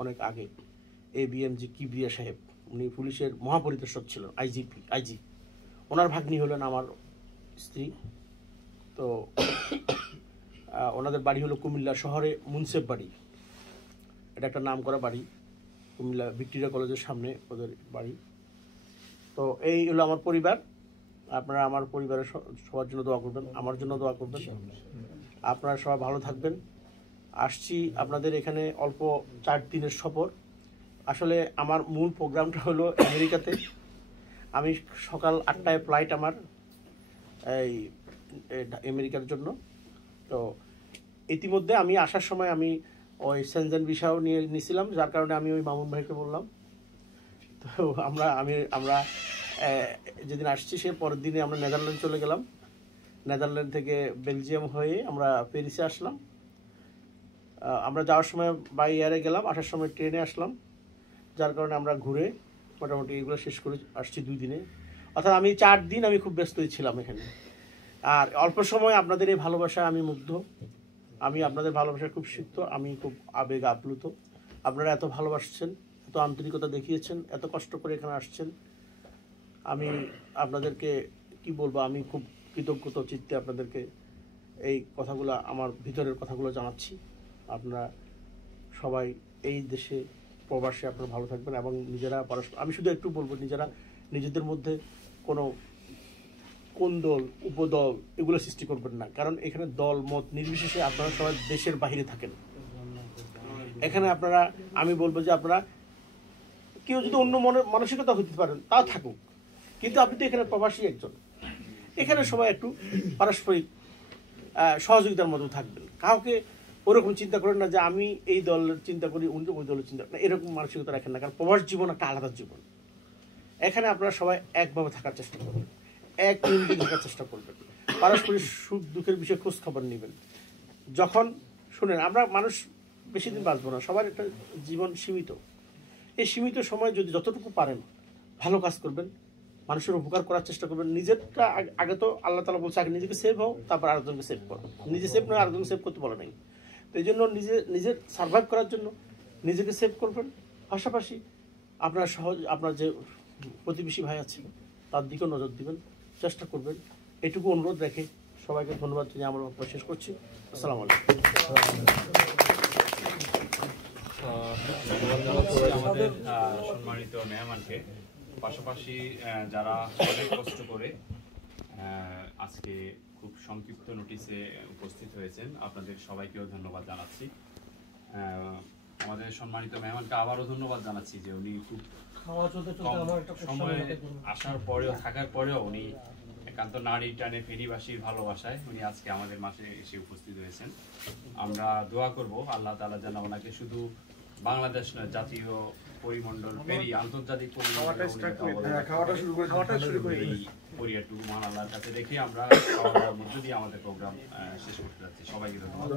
অনেক আগে, ABMG কিবরিয়া সাহেব, উনি পুলিশের মহাপরিদর্শক ছিলেন, IG। ওনার ভাগ্নি হলেন আমার স্ত্রী। তো ওনাদের বাড়ি হলো কুমিল্লা শহরে মুন্সেফ বাড়ি, এটা একটা নাম করা বাড়ি, কুমিল্লা ভিক্টোরিয়া কলেজের সামনে ওদের বাড়ি। তো এই হলো আমার পরিবার। আপনারা আমার পরিবারের সবার জন্য দোয়া করবেন, আমার জন্য দোয়া করবেন। আপনারা সবাই ভালো থাকবেন। আসছি আপনাদের এখানে অল্প 4 দিনের সফর। আসলে আমার মূল প্রোগ্রামটা হলো আমেরিকাতে। আমি সকাল 8টায় ফ্লাইট আমার এই আমেরিকার জন্য। তো ইতিমধ্যে আমি আসার সময় আমি ওই সেনজেন ভিসাও নিয়েছিলাম, যার কারণে আমি ওই মামুন ভাইকে বললাম। তো আমরা যেদিন আসছি সে পরের দিনে আমরা নেদারল্যান্ড চলে গেলাম। নেদারল্যান্ড থেকে বেলজিয়াম হয়ে আমরা প্যারিসে আসলাম। আমরা যাওয়ার সময় বাই এয়ারে গেলাম, আসার সময় ট্রেনে আসলাম, যার কারণে আমরা ঘুরে মোটামুটি এগুলো শেষ করে আসছি 2 দিনে। অর্থাৎ আমি 4 দিন আমি খুব ব্যস্তই ছিলাম এখানে। আর অল্প সময় আপনাদের এই ভালোবাসায় আমি মুগ্ধ, আমি আপনাদের ভালোবাসায় খুব সিক্ত, আমি খুব আবেগ আপ্লুত। আপনারা এত ভালোবাসছেন, এত আন্তরিকতা দেখিয়েছেন, এত কষ্ট করে এখানে আসছেন। আমি আপনাদেরকে কি বলবো, আমি খুব কৃতজ্ঞতা চিত্তে আপনাদেরকে এই কথাগুলো, আমার ভিতরের কথাগুলো জানাচ্ছি। আপনারা সবাই এই দেশে প্রবাসে আপনারা ভালো থাকবেন এবং নিজেরা পরস্পর, আমি শুধু একটু বলবো, নিজেরা নিজেদের মধ্যে কোনো কোন দল উপদল এগুলো সৃষ্টি করবেন না, কারণ এখানে দল মত নির্বিশেষে আপনারা সবাই দেশের বাইরে থাকেন। এখানে আপনারা, আমি বলবো যে আপনারা কেউ যদি অন্য মানসিকতা হতে পারেন তাও থাকুক, কিন্তু আপনি তো এখানে প্রবাসী একজন, এখানে সবাই একটু পারস্পরিক সহযোগিতার মতো থাকবেন। কাউকে ওরকম চিন্তা করেন না যে আমি এই দলের চিন্তা করি উনি ওই দলের চিন্তা করেন, এরকম মানসিকতা রাখেন না, কারণ প্রবাস জীবন একটা আলাদা জীবন। এখানে আপনারা সবাই একভাবে থাকার চেষ্টা করবেন, এক ইউনিটি থাকার চেষ্টা করবেন, পারস্পরিক সুখ দুঃখের বিষয়ে খোঁজ খবর নেবেন। যখন শুনেন, আমরা মানুষ বেশি দিন বাঁচবো না, সবার একটা জীবন সীমিত। এই সীমিত সময় যদি যতটুকু পারেন ভালো কাজ করবেন, মানুষের উপকার করার চেষ্টা করবেন। নিজেরটা আগে তো আল্লাহ তাআলা বলছে আগে নিজেকে সেভ হও, তারপর আরেকজনকে সেভ করো। নিজে সেভ নয়, আরেকজনকে সেভ করতে বলে নাই। তো এই জন্য নিজের সার্ভাইভ করার জন্য নিজেকে সেভ করবেন, পাশাপাশি আপনার আপনার যে প্রতিবেশী ভাই আছে তার দিকেও নজর দিবেন, চেষ্টা করবেন। এটুকু অনুরোধ রেখে সবাইকে ধন্যবাদ জানিয়ে আমার বক্তব্য শেষ করছি। আসসালামু আলাইকুম। আমাদের সম্মানিত মেহমানকে, পাশাপাশি যারা অনেক কষ্ট করে আজকে খুব সংক্ষিপ্ত নোটিশে উপস্থিত হয়েছেন, আপনাদের সবাইকেও ধন্যবাদ জানাচ্ছি। আমাদের সম্মানিত মেহমানকে আবারও ধন্যবাদ জানাচ্ছি যে উনি খুব সময় আসার পরেও থাকার পরেও উনি একান্ত নারী টানে ফেনীবাসীর ভালোবাসায় উনি আজকে আমাদের মাঝে এসে উপস্থিত হয়েছেন। আমরা দোয়া করব আল্লাহ তাআলা যেন ওনাকে শুধু বাংলাদেশ নয়, জাতীয় পরিমণ্ডল পেরিয়ে আন্তর্জাতিক পরিয়াটু মহান আল্লাহর কাছে রেখে আমরা খাওয়া দাওয়ার মধ্য দিয়ে আমাদের প্রোগ্রাম শেষ করতে যাচ্ছি। সবাইকে ধন্যবাদ।